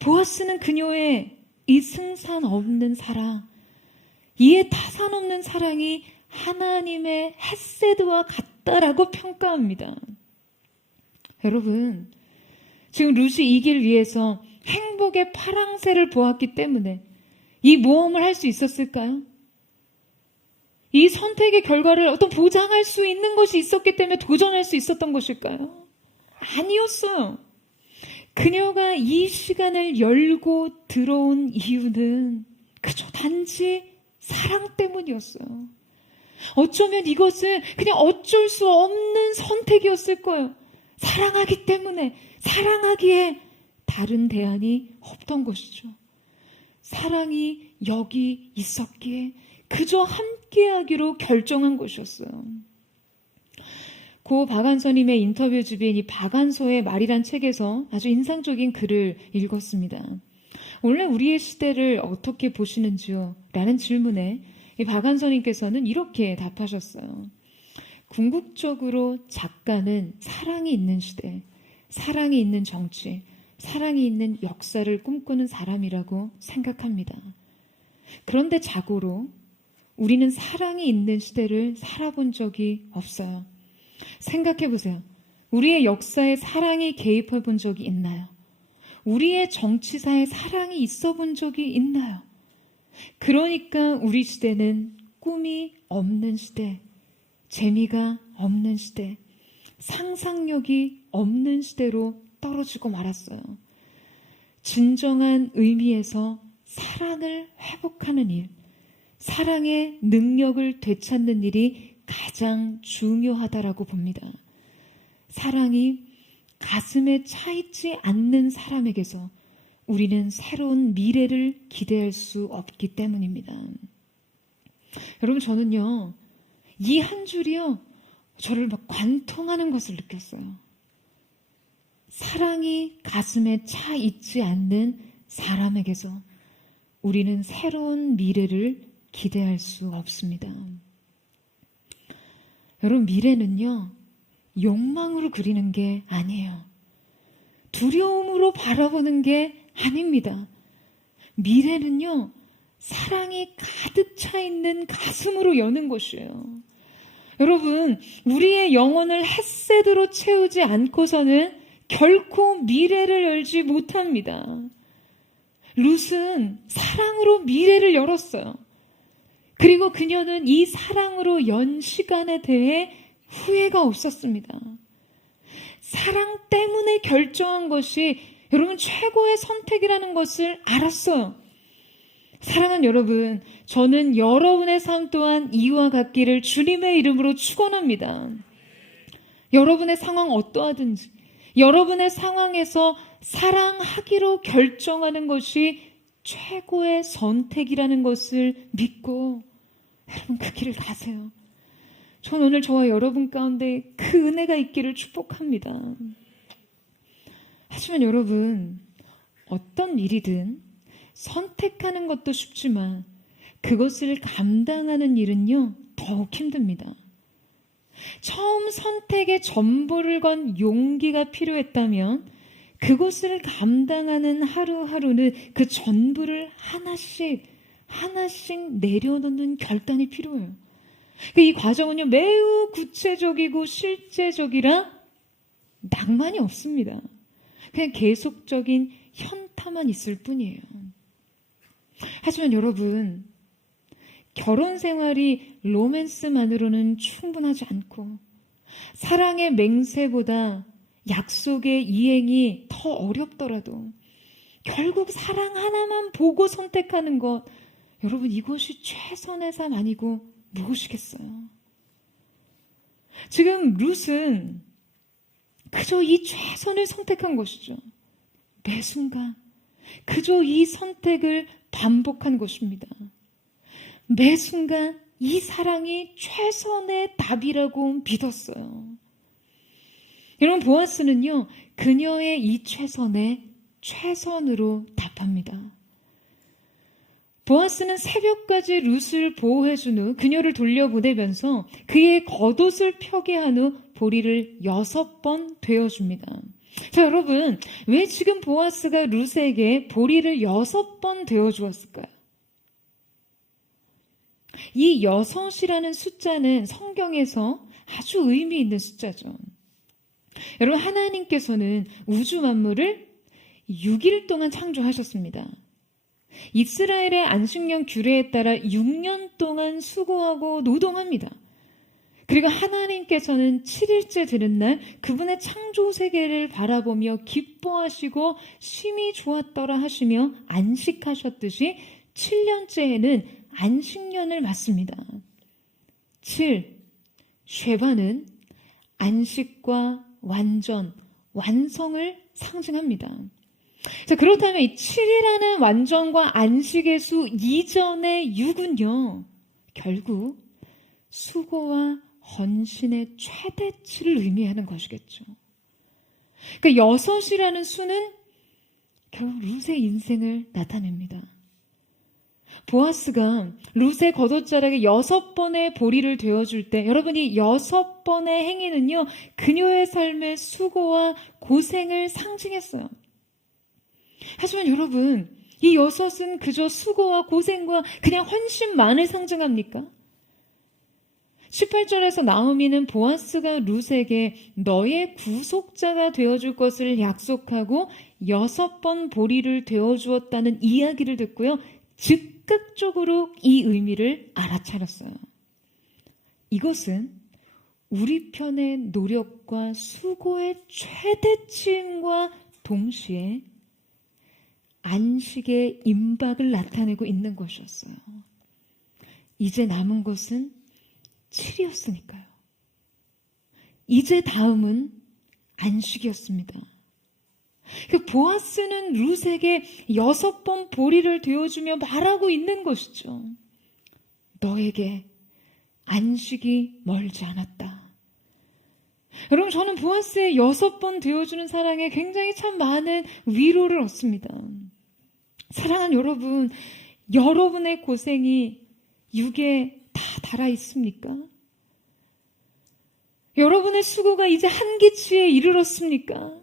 보아스는 그녀의 이 승산 없는 사랑, 이에 타산 없는 사랑이 하나님의 헷세드와 같다라고 평가합니다. 여러분, 지금 룻이 이 길 위에서 행복의 파랑새를 보았기 때문에 이 모험을 할 수 있었을까요? 이 선택의 결과를 어떤 보장할 수 있는 것이 있었기 때문에 도전할 수 있었던 것일까요? 아니었어요. 그녀가 이 시간을 열고 들어온 이유는 그저 단지 사랑 때문이었어요. 어쩌면 이것은 그냥 어쩔 수 없는 선택이었을 거예요. 사랑하기 때문에, 사랑하기에 다른 대안이 없던 것이죠. 사랑이 여기 있었기에 그저 함께하기로 결정한 것이었어요. 고 박완서님의 인터뷰집인 이 박완서의 말이란 책에서 아주 인상적인 글을 읽었습니다. 원래 우리의 시대를 어떻게 보시는지요? 라는 질문에 이 박완서님께서는 이렇게 답하셨어요. 궁극적으로 작가는 사랑이 있는 시대, 사랑이 있는 정치, 사랑이 있는 역사를 꿈꾸는 사람이라고 생각합니다. 그런데 자고로 우리는 사랑이 있는 시대를 살아본 적이 없어요. 생각해 보세요. 우리의 역사에 사랑이 개입해 본 적이 있나요? 우리의 정치사에 사랑이 있어 본 적이 있나요? 그러니까 우리 시대는 꿈이 없는 시대, 재미가 없는 시대, 상상력이 없는 시대로 떨어지고 말았어요. 진정한 의미에서 사랑을 회복하는 일, 사랑의 능력을 되찾는 일이 가장 중요하다라고 봅니다. 사랑이 가슴에 차있지 않는 사람에게서 우리는 새로운 미래를 기대할 수 없기 때문입니다. 여러분, 저는요, 이 한 줄이요, 저를 막 관통하는 것을 느꼈어요. 사랑이 가슴에 차 있지 않는 사람에게서 우리는 새로운 미래를 기대할 수 없습니다. 여러분, 미래는요, 욕망으로 그리는 게 아니에요. 두려움으로 바라보는 게 아닙니다. 미래는요, 사랑이 가득 차 있는 가슴으로 여는 것이에요. 여러분, 우리의 영혼을 헷세드로 채우지 않고서는 결코 미래를 열지 못합니다. 룻은 사랑으로 미래를 열었어요. 그리고 그녀는 이 사랑으로 연 시간에 대해 후회가 없었습니다. 사랑 때문에 결정한 것이 여러분 최고의 선택이라는 것을 알았어요. 사랑하는 여러분, 저는 여러분의 삶 또한 이와 같기를 주님의 이름으로 축원합니다. 여러분의 상황 어떠하든지 여러분의 상황에서 사랑하기로 결정하는 것이 최고의 선택이라는 것을 믿고 여러분 그 길을 가세요. 전 오늘 저와 여러분 가운데 그 은혜가 있기를 축복합니다. 하지만 여러분, 어떤 일이든 선택하는 것도 쉽지만 그것을 감당하는 일은요, 더욱 힘듭니다. 처음 선택에 전부를 건 용기가 필요했다면 그것을 감당하는 하루하루는 그 전부를 하나씩 내려놓는 결단이 필요해요. 이 과정은요, 매우 구체적이고 실제적이라 낭만이 없습니다. 그냥 계속적인 현타만 있을 뿐이에요. 하지만 여러분, 결혼 생활이 로맨스만으로는 충분하지 않고 사랑의 맹세보다 약속의 이행이 더 어렵더라도 결국 사랑 하나만 보고 선택하는 것, 여러분 이것이 최선의 삶 아니고 무엇이겠어요? 지금 룻은 그저 이 최선을 선택한 것이죠. 매 순간 그저 이 선택을 반복한 것입니다. 매 순간 이 사랑이 최선의 답이라고 믿었어요. 여러분, 보아스는요, 그녀의 이 최선에 최선으로 답합니다. 보아스는 새벽까지 룻을 보호해준 후 그녀를 돌려보내면서 그의 겉옷을 펴게 한 후 보리를 6번 되어줍니다. 자, 여러분, 왜 지금 보아스가 룻에게 보리를 6번 되어주었을까요? 이 6이라는 숫자는 성경에서 아주 의미 있는 숫자죠. 여러분, 하나님께서는 우주 만물을 6일 동안 창조하셨습니다. 이스라엘의 안식년 규례에 따라 6년 동안 수고하고 노동합니다. 그리고 하나님께서는 7일째 되는 날 그분의 창조 세계를 바라보며 기뻐하시고 심히 좋았더라 하시며 안식하셨듯이 7년째에는 안식년을 맞습니다. 7, 쉐바는 안식과 완전, 완성을 상징합니다. 자, 그렇다면 이 7이라는 완전과 안식의 수 이전의 6은요, 결국 수고와 헌신의 최대치를 의미하는 것이겠죠. 그러니까 6이라는 수는 결국 룻의 인생을 나타냅니다. 보아스가 룻의 겉옷자락에 6번의 보리를 되어줄 때, 여러분이 6번의 행위는요, 그녀의 삶의 수고와 고생을 상징했어요. 하지만 여러분, 이 6은 그저 수고와 고생과 그냥 헌신만을 상징합니까? 18절에서 나오미는 보아스가 룻에게 너의 구속자가 되어줄 것을 약속하고 6번 보리를 되어주었다는 이야기를 듣고요, 즉각적으로 이 의미를 알아차렸어요. 이것은 우리 편의 노력과 수고의 최대치임과 동시에 안식의 임박을 나타내고 있는 것이었어요. 이제 남은 것은 7이었으니까요. 이제 다음은 안식이었습니다. 보아스는 룻에게 6번 보리를 되어주며 말하고 있는 것이죠. 너에게 안식이 멀지 않았다. 여러분, 저는 보아스의 6번 되어주는 사랑에 굉장히 참 많은 위로를 얻습니다. 사랑하는 여러분, 여러분의 고생이 6에 다 달아 있습니까? 여러분의 수고가 이제 한계치에 이르렀습니까?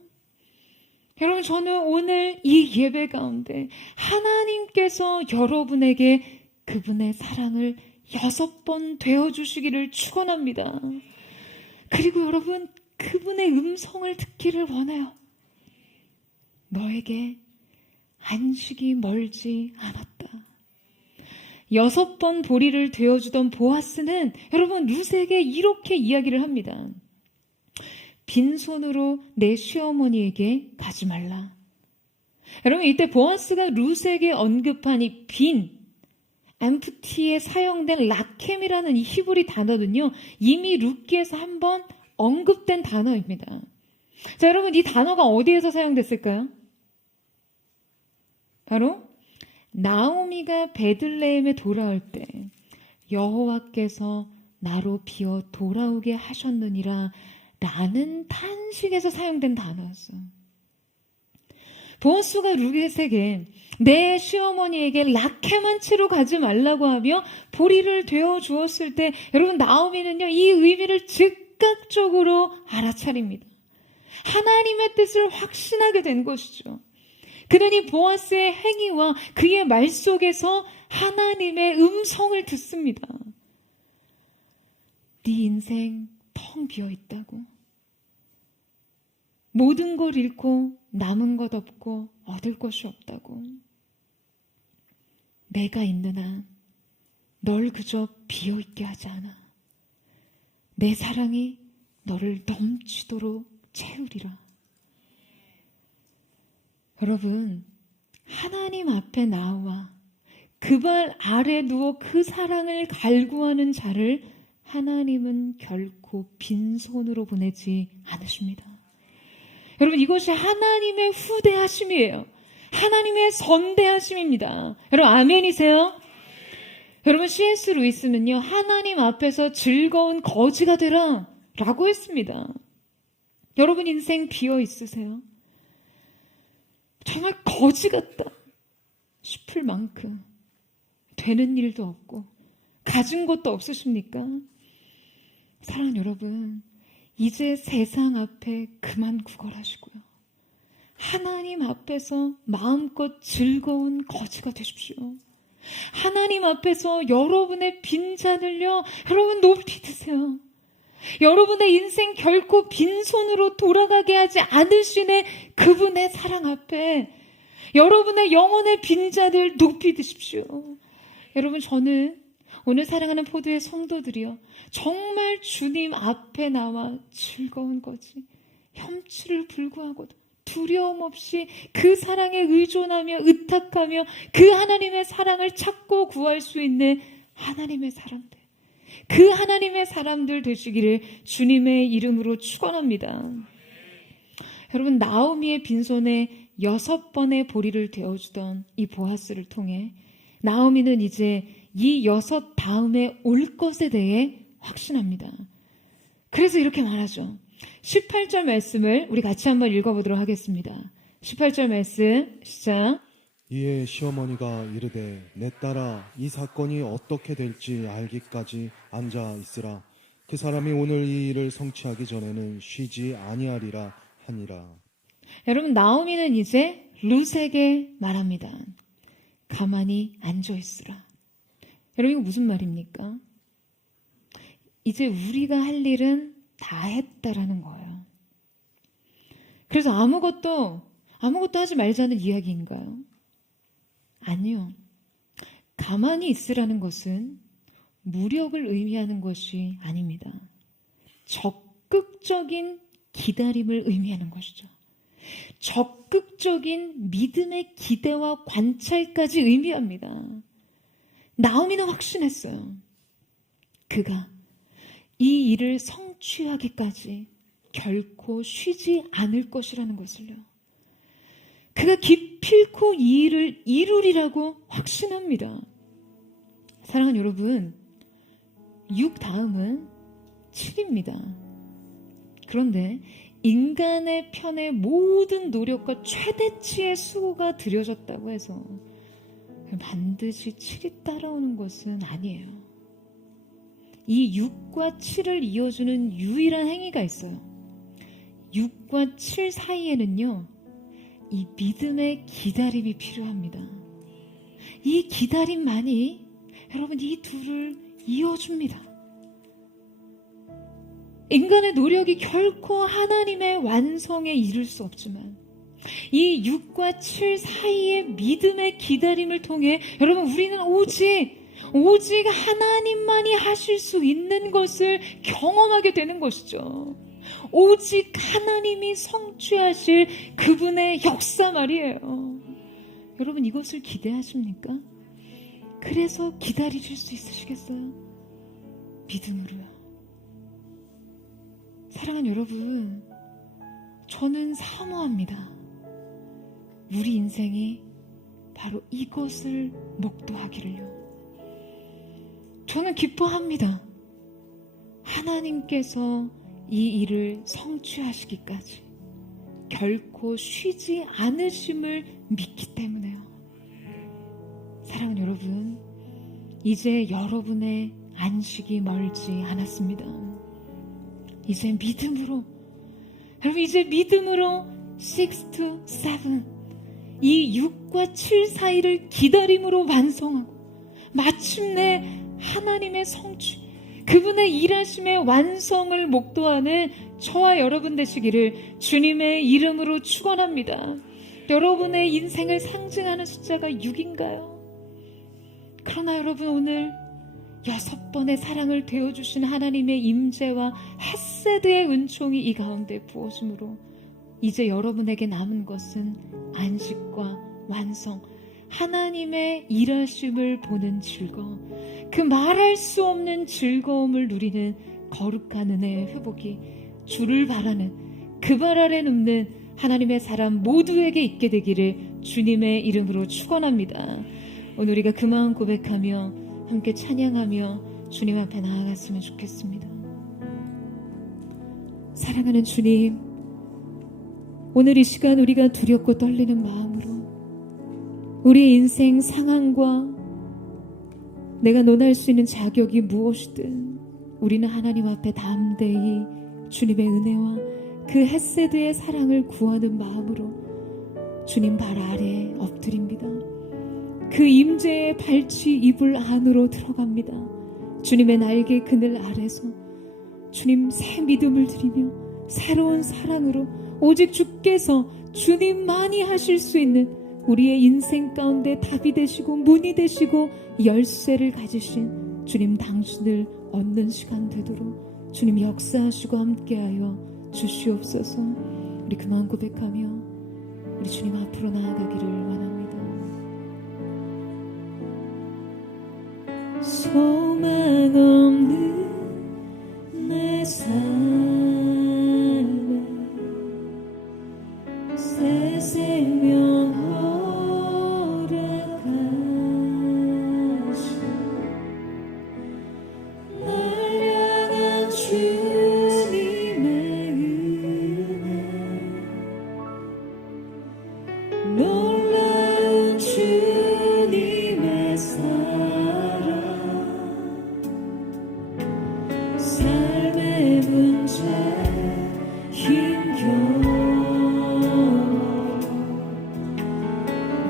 여러분, 저는 오늘 이 예배 가운데 하나님께서 여러분에게 그분의 사랑을 6번 되어주시기를 축원합니다. 그리고 여러분, 그분의 음성을 듣기를 원해요. 너에게 안식이 멀지 않았다. 6번 보리를 되어주던 보아스는 여러분 룻에게 이렇게 이야기를 합니다. 빈손으로 내 시어머니에게 가지 말라. 여러분, 이때 보아스가 룻에게 언급한 이 빈, empty에 사용된 라켐이라는 이 히브리 단어는요, 이미 룻기에서 한번 언급된 단어입니다. 자, 여러분, 이 단어가 어디에서 사용됐을까요? 바로 나오미가 베들레헴에 돌아올 때 여호와께서 나로 비어 돌아오게 하셨느니라 라는 탄식에서 사용된 단어였어요. 보아스가 룻에게 내 시어머니에게 라켐만 치러 가지 말라고 하며 보리를 되어 주었을 때, 여러분, 나오미는요, 이 의미를 즉각적으로 알아차립니다. 하나님의 뜻을 확신하게 된 것이죠. 그는 이 보아스의 행위와 그의 말 속에서 하나님의 음성을 듣습니다. 네 인생 텅 비어 있다고. 모든 걸 잃고 남은 것 없고 얻을 것이 없다고. 내가 있는 한 널 그저 비어 있게 하지 않아. 내 사랑이 너를 넘치도록 채우리라. 여러분, 하나님 앞에 나와 그 발 아래 누워 그 사랑을 갈구하는 자를 하나님은 결코 빈손으로 보내지 않으십니다. 여러분, 이것이 하나님의 후대하심이에요. 하나님의 선대하심입니다. 여러분, 아멘이세요? 여러분, C.S. 루이스는요, 하나님 앞에서 즐거운 거지가 되라 라고 했습니다. 여러분, 인생 비어 있으세요? 정말 거지 같다 싶을 만큼 되는 일도 없고 가진 것도 없으십니까? 사랑하는 여러분, 이제 세상 앞에 그만 구걸하시고요, 하나님 앞에서 마음껏 즐거운 거지가 되십시오. 하나님 앞에서 여러분의 빈잔을요, 여러분 높이 드세요. 여러분의 인생 결코 빈손으로 돌아가게 하지 않으시는 그분의 사랑 앞에 여러분의 영혼의 빈잔을 높이 드십시오. 여러분, 저는 오늘 사랑하는 포도의 성도들이요, 정말 주님 앞에 나와 즐거운 거지, 혐치를 불구하고도 두려움 없이 그 사랑에 의존하며 의탁하며 그 하나님의 사랑을 찾고 구할 수 있는 하나님의 사람들, 그 하나님의 사람들 되시기를 주님의 이름으로 축원합니다. 여러분, 나오미의 빈손에 6번의 보리를 되어주던 이 보아스를 통해 나오미는 이제 이 6 다음에 올 것에 대해 확신합니다. 그래서 이렇게 말하죠. 18절 말씀을 우리 같이 한번 읽어보도록 하겠습니다. 18절 말씀 시작. 이에 시어머니가 이르되 내 딸아 이 사건이 어떻게 될지 알기까지 앉아 있으라. 그 사람이 오늘 이 일을 성취하기 전에는 쉬지 아니하리라 하니라. 여러분, 나오미는 이제 룻에게 말합니다. 가만히 앉아 있으라. 여러분, 이거 무슨 말입니까? 이제 우리가 할 일은 다 했다라는 거예요. 그래서 아무것도 하지 말자는 이야기인가요? 아니요. 가만히 있으라는 것은 무력을 의미하는 것이 아닙니다. 적극적인 기다림을 의미하는 것이죠. 적극적인 믿음의 기대와 관찰까지 의미합니다. 나오미는 확신했어요. 그가 이 일을 성취하기까지 결코 쉬지 않을 것이라는 것을요. 그가 기필코 이 일을 이루리라고 확신합니다. 사랑하는 여러분, 6 다음은 7입니다. 그런데 인간의 편에 모든 노력과 최대치의 수고가 들여졌다고 해서 반드시 7이 따라오는 것은 아니에요. 이 6과 7을 이어주는 유일한 행위가 있어요. 6과 7 사이에는요, 이 믿음의 기다림이 필요합니다. 이 기다림만이 여러분 이 둘을 이어줍니다. 인간의 노력이 결코 하나님의 완성에 이를 수 없지만 이 6과 7 사이의 믿음의 기다림을 통해 여러분 우리는 오직 하나님만이 하실 수 있는 것을 경험하게 되는 것이죠. 오직 하나님이 성취하실 그분의 역사 말이에요. 여러분, 이것을 기대하십니까? 그래서 기다리실 수 있으시겠어요? 믿음으로요. 사랑하는 여러분, 저는 사모합니다. 우리 인생이 바로 이것을 목도하기를요. 저는 기뻐합니다. 하나님께서 이 일을 성취하시기까지 결코 쉬지 않으심을 믿기 때문에요. 사랑하는 여러분, 이제 여러분의 안식이 멀지 않았습니다. 이제 믿음으로, 여러분 이제 믿음으로 6 to 7, 이 6과 7 사이를 기다림으로 완성하고 마침내 하나님의 성취, 그분의 일하심의 완성을 목도하는 저와 여러분 되시기를 주님의 이름으로 축원합니다. 여러분의 인생을 상징하는 숫자가 6인가요? 그러나 여러분, 오늘 6번의 사랑을 되어주신 하나님의 임재와 헤세드의 은총이 이 가운데 부어짐으로 이제 여러분에게 남은 것은 안식과 완성, 하나님의 일하심을 보는 즐거움, 그 말할 수 없는 즐거움을 누리는 거룩한 은혜의 회복이 주를 바라는, 그 발 아래 눕는 하나님의 사람 모두에게 있게 되기를 주님의 이름으로 축원합니다. 오늘 우리가 그 마음 고백하며 함께 찬양하며 주님 앞에 나아갔으면 좋겠습니다. 사랑하는 주님, 오늘 이 시간 우리가 두렵고 떨리는 마음으로 우리의 인생 상황과 내가 논할 수 있는 자격이 무엇이든 우리는 하나님 앞에 담대히 주님의 은혜와 그 헤세드의 사랑을 구하는 마음으로 주님 발 아래 엎드립니다. 그 임재의 발치 이불 안으로 들어갑니다. 주님의 날개 그늘 아래서 주님 새 믿음을 드리며 새로운 사랑으로 오직 주께서 주님만이 하실 수 있는 우리의 인생 가운데 답이 되시고 문이 되시고 열쇠를 가지신 주님 당신을 얻는 시간 되도록 주님 역사하시고 함께하여 주시옵소서. 우리 그만 고백하며 우리 주님 앞으로 나아가기를 원합니다. 소망 없는 내 삶에 새 생명 허락하시 날 향한 주님의 은혜 놀라운 주님의 사랑 삶의 문제 힘겨워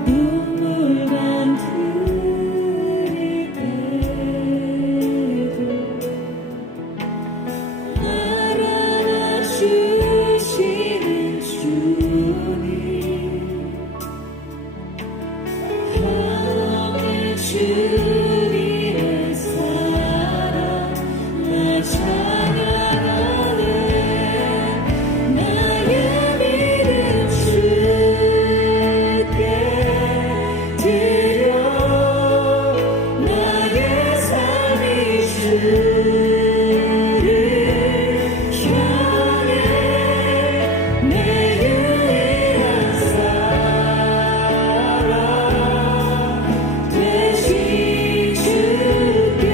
눈물만 흐릴 때도 날 안아주시는 주님 하나님 주님의 사랑 날 찬양하네 나의 믿음 주께 드려 나의 삶이 주를 향해 내 유일한 사랑 되신 주께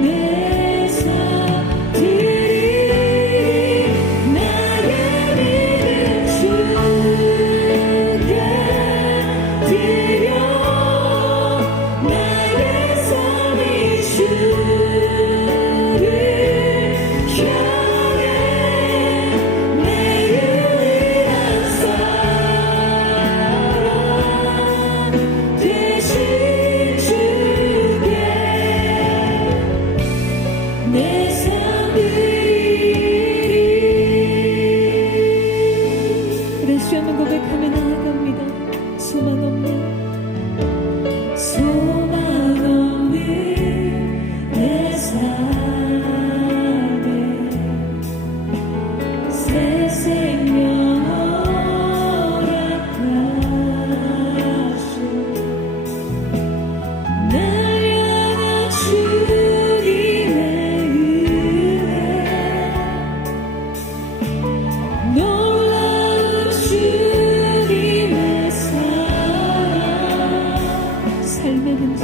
내 삶 드리 나의 믿음 주께 드려 나의 삶이 주를 향해 내 유일한 사랑 되신 주께 내 삶 드리리. 우리 수 없는 고백하며 나아갑니다. 소망 없는 내 삶에 새 생명 허락하시 날 향한 주님의 은혜 놀라운 주님의 사랑 삶의 문제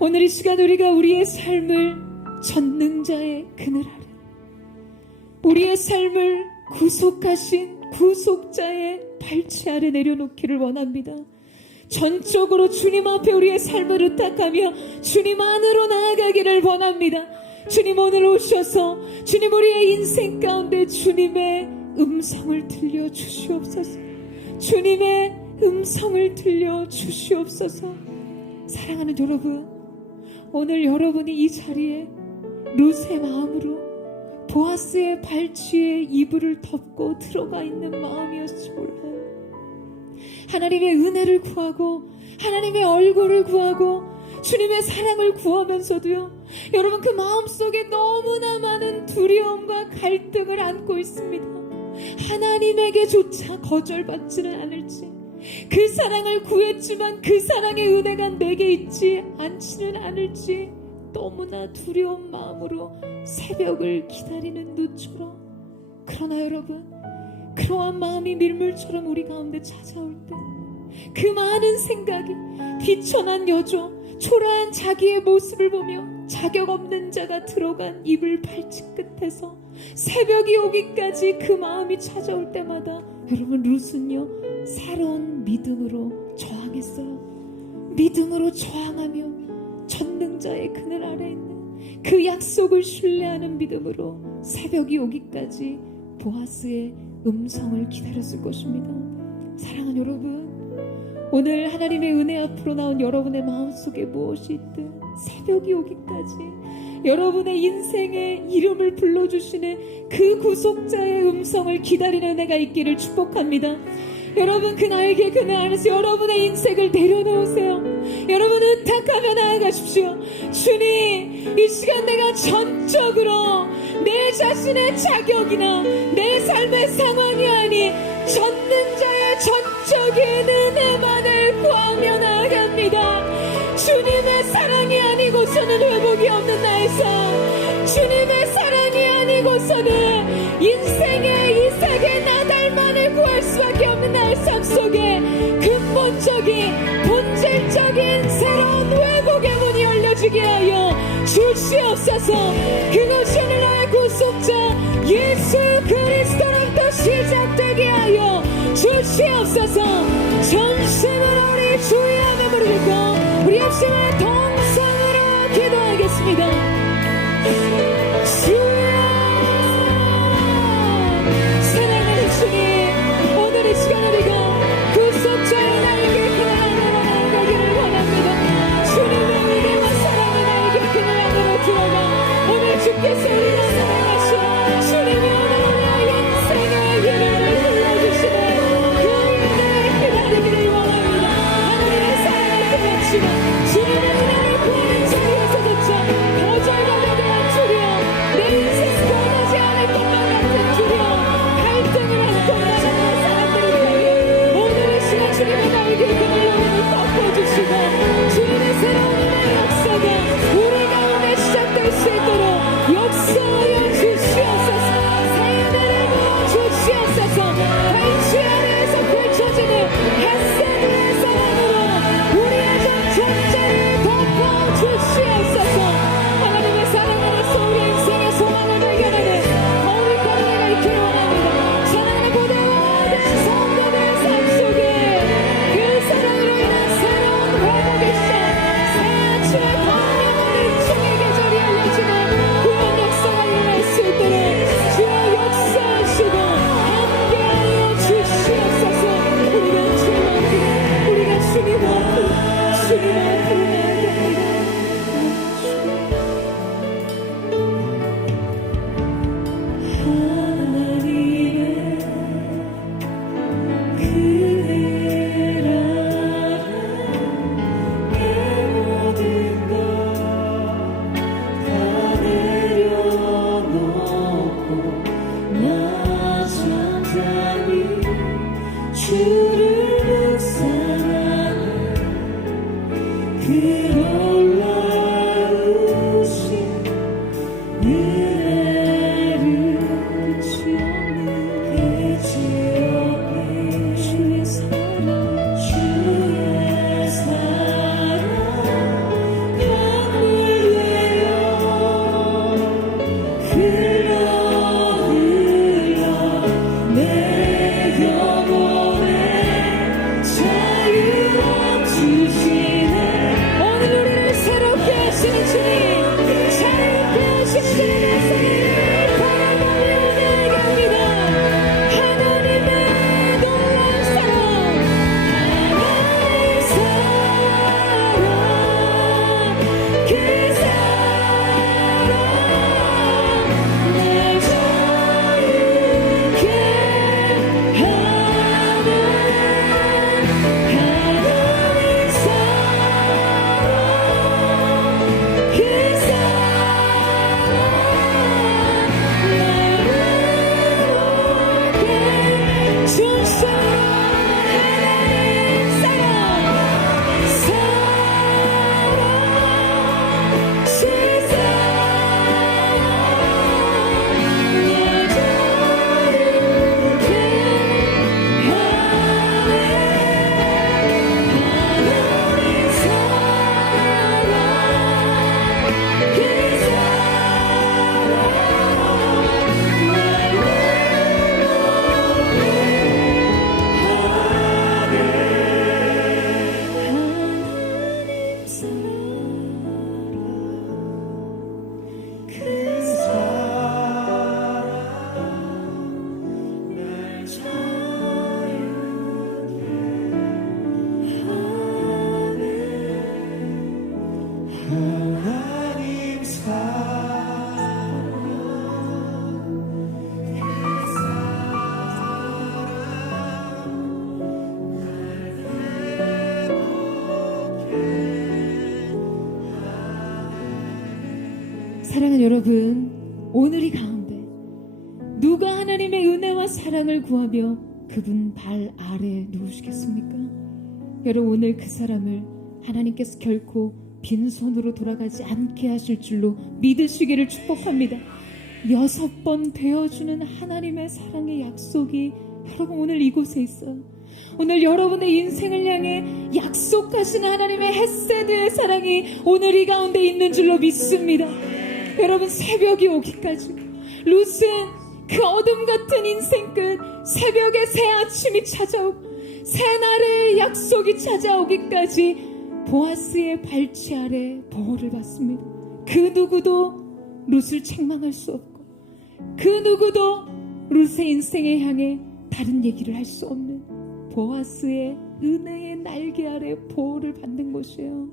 오늘 이 시간 우리가 우리의 삶을 전능자의 그늘 아래, 우리의 삶을 구속하신 구속자의 발치 아래 내려놓기를 원합니다. 전적으로 주님 앞에 우리의 삶을 의탁하며 주님 안으로 나아가기를 원합니다. 주님 오늘 오셔서 주님 우리의 인생 가운데 주님의 음성을 들려주시옵소서. 주님의 음성을 들려주시옵소서. 사랑하는 여러분, 오늘 여러분이 이 자리에 룻의 마음으로 보아스의 발치에 이불을 덮고 들어가 있는 마음이었을지 몰라요. 하나님의 은혜를 구하고 하나님의 얼굴을 구하고 주님의 사랑을 구하면서도요, 여러분 그 마음속에 너무나 많은 두려움과 갈등을 안고 있습니다. 하나님에게조차 거절받지는 않을지, 그 사랑을 구했지만 그 사랑의 은혜가 내게 있지 않지는 않을지 너무나 두려운 마음으로 새벽을 기다리는 룻처럼, 그러나 여러분, 그러한 마음이 밀물처럼 우리 가운데 찾아올 때 그 많은 생각이, 비천한 여조, 초라한 자기의 모습을 보며 자격 없는 자가 들어간 이불 발치 끝에서 새벽이 오기까지 그 마음이 찾아올 때마다 여러분, 룻은요 새로운 믿음으로 저항했어요. 믿음으로 저항하며 전능자의 그늘 아래 있는 그 약속을 신뢰하는 믿음으로 새벽이 오기까지 보아스의 음성을 기다렸을 것입니다. 사랑하는 여러분, 오늘 하나님의 은혜 앞으로 나온 여러분의 마음속에 무엇이 있든 새벽이 오기까지 여러분의 인생의 이름을 불러주시는 그 구속자의 음성을 기다리는 은혜가 있기를 축복합니다. 여러분, 그 날개 그늘 안에서 여러분의 인생을 내려놓으세요. 여러분 의탁하며 나아가십시오. 주님, 이 시간 내가 전적으로 내 자신의 자격이나 내 삶의 상황이 아닌 전능자의 전적인 은혜만을 구하며 나아갑니다. 주님의 사랑이 아니고서는 회복이 없는 나의 삶, 주님의 사랑이 아니고서는 인생의 이삭의 나달만을 구할 수밖에 없는 나의 삶 속에 근본적인 본질적인 새로운 회복의 문이 열려지게 하여 주시옵소서. 그것이 오늘 나의 구속자 예수 그리스도로부터 시작되게 하여 주시옵소서. 전심으로 우리 주의 이름에 부르짖고 우리 합심의 동성으로 기도하겠습니다. 주여, 사랑하는 주님, 오늘 이 시간 우리가 구속자의 날개 그늘 안으로 나아가기를 원합니다. 주님의 은혜와 사랑의 날개 그늘 안으로 들어가 오늘 주께서 우리 안에 가시어 주님의 오늘 인생의 이름을 불러주시는 그 은혜를 기다리기를 원합니다. 하나님의 사랑을 끝마치고 주님의 은혜를 구하는 자리에서조차 거절감에 대한 두려움, 내 인생 변하지 않을 것만 같은 두려움, 갈등을 안고 나가는 사람들을 위하여 오늘 이 시간 주님의 날개 그늘 안으로 덮어주시고 주님의 새로운 은혜의 역사가 우리 가운데 시작될 수 있도록 역사하여 주시옵소서. 새 은혜를 부어주시옵소서. 발치 아래에서 펼쳐지는 햇살 위에서 만으로 우리의 전자를 덮어주시옵소서. 하나님의 사랑 안에서 우리 인생의 소망을 발견하는 거룩한 은혜가 있기를 원합니다. 사랑하는 보배와 모든 성도들의 삶 속에 그 사랑으로 인한 새로운 회복의 시작, 새 아침의 광명을 인생의 계절이 열려지는 구원 역사가 일어날 수 있도록 주여 역사하시고 함께하여 주시옵소서. 우리가 주님 앞에, 우리가 주님 앞에, 주님 앞으로 나아갑니다. 하나님의 그늘 아래 내 모든 것다 내려놓고 나 잠잠히 주를 묵상하네. 그 놀라우신 은혜를 끝이 없는 주의 사랑, 주의 사랑 사랑하는 여러분, 오늘 이 가운데 누가 하나님의 은혜와 사랑을 구하며 그분 발 아래 누우시겠습니까? 여러분, 오늘 그 사람을 하나님께서 결코 빈손으로 돌아가지 않게 하실 줄로 믿으시기를 축복합니다. 6번 되어주는 하나님의 사랑의 약속이 여러분 오늘 이곳에 있어요. 오늘 여러분의 인생을 향해 약속하시는 하나님의 헤세드의 사랑이 오늘 이 가운데 있는 줄로 믿습니다. 여러분, 새벽이 오기까지 룻은 그 어둠 같은 인생 끝 새벽에 새 아침이 찾아오고 새날의 약속이 찾아오기까지 보아스의 발치 아래 보호를 받습니다. 그 누구도 룻을 책망할 수 없고 그 누구도 룻의 인생에 향해 다른 얘기를 할 수 없는 보아스의 은혜의 날개 아래 보호를 받는 곳이에요.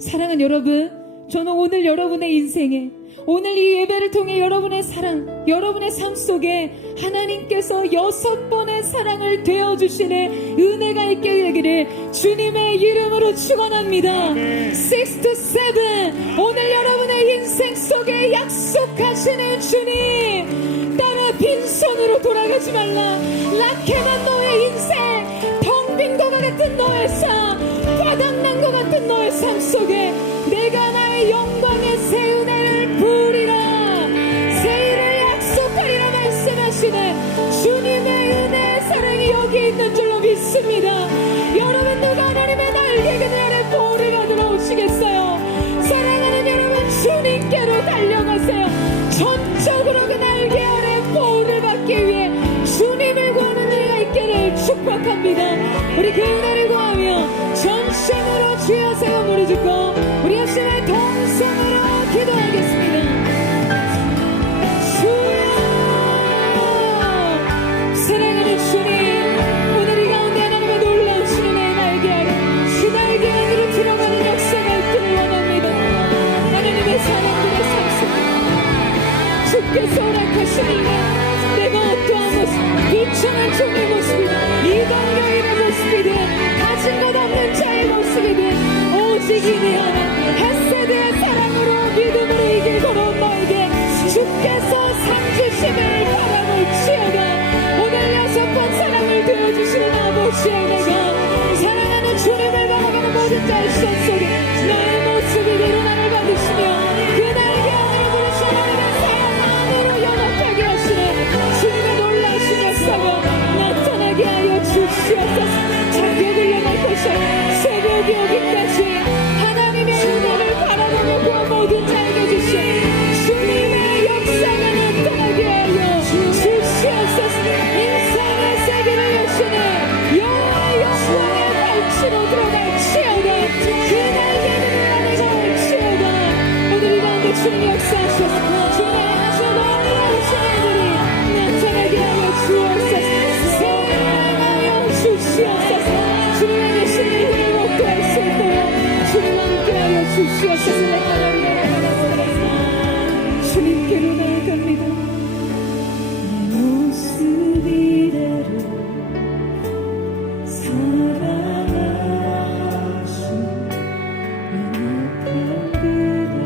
사랑하는 여러분, 저는 오늘 여러분의 인생에, 오늘 이 예배를 통해 여러분의 사랑, 여러분의 삶 속에 하나님께서 6번의 사랑을 되어주시는 은혜가 있게 되기를 주님의 이름으로 축원합니다. 6 to 7, 오늘 여러분의 인생 속에 약속하시는 주님, 따라 빈손으로 돌아가지 말라. 라케만 너의 인생, 텅 빈 것 같은 너의 삶, 바닥난 것 같은 너의 삶 속에 내가 나의 영광의 새 은혜를 부으리라, 새 일을 약속하리라 말씀하시는 주님의 은혜의 사랑이 여기 있는 줄로 믿습니다. 여러분, 누가 하나님의 날개 그늘 아래 보호를 받으러 오시겠어요? 사랑하는 여러분, 주님께로 달려가세요. 전적으로 그 날개 아래 보호를 받기 위해 주님을 구하는 은혜가 있기를 축복합니다. 우리 그 은혜를 구하며 전심으로 주여세요 노래 듣고 우리 열심히 동성으로 기도하겠습니다. 주여, 사랑하는 주님, 오늘 이 가운데 하나님의 놀라운 주님의 날개 아래 주 날개 안으로 들어가는 역사가 있기를 원합니다. 하나님의 사람들의 삶 속에 주께서 허락하신 인간, 내가 어떠한 모습, 비천한 종의 모습이든 이방여인의 모습이든 가진 것 없는 자의 모습이든 오직 이니 하나 헤세드의 사랑으로 믿음으로 이길 걸어온 너에게 주께서 상 주심을 바라볼지어다. 오늘 6번 사랑을 되어주시는 아버지의 내가 사랑하는 주님을 바라보는 모든 자의 시선 속에 나의 모습이 되로 나를 받으시며 그 날개 안으로 부르신 하나님의 사랑 안으로 영업하게 하시는 주님의 놀라신 역사가 나타나게 하여 주시옵소서. 자격을 영할 것이여 새벽이 오기까지 하나님의 은혜를 바라보며 구한 모든 자에게 주신 주님의 역사가 나타나게 하여 주시옵소서. 인생의 세계를 여시는 여호와의 영광의 발치로 들어갈지어다. 그 날개는 나를 걸지어다. 오늘 이 가운데 주님 역사하셔서 주님의 아주 놀라우신 애들이 나타나게 하여 주옵소서. 세워하여 주시옵소서. 주님의 신을 먹게 하실 때에 주님 함께하여 주시옵소서. 주님께로 나아갑니다. 내 모습 이대로 사랑하신 연약한 그대로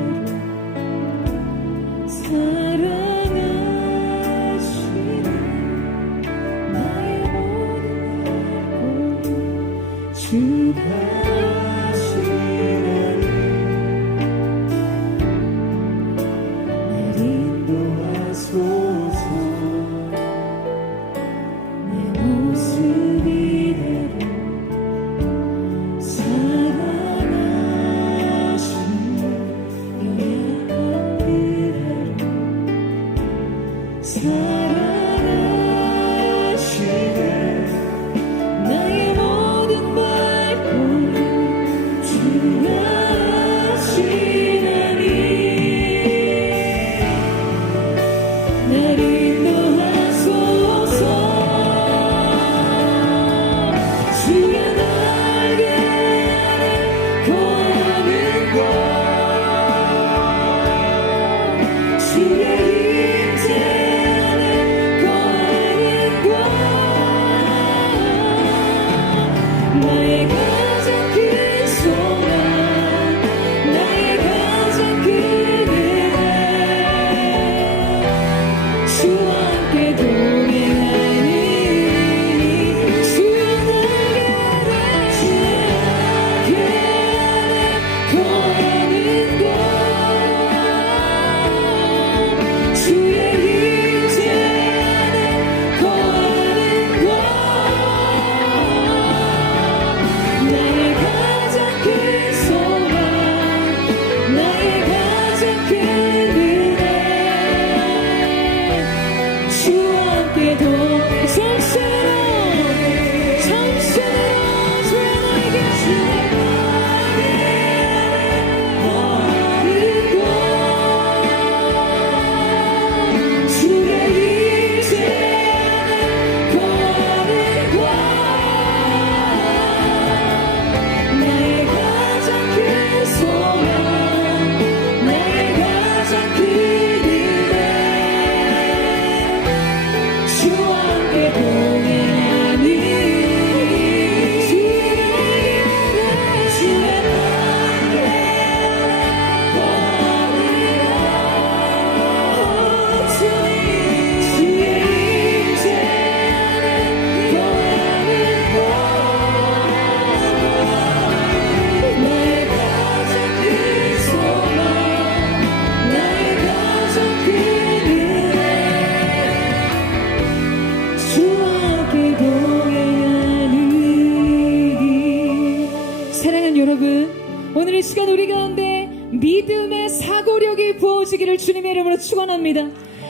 믿음의 사고력이 부어지기를 주님의 이름으로 축원합니다.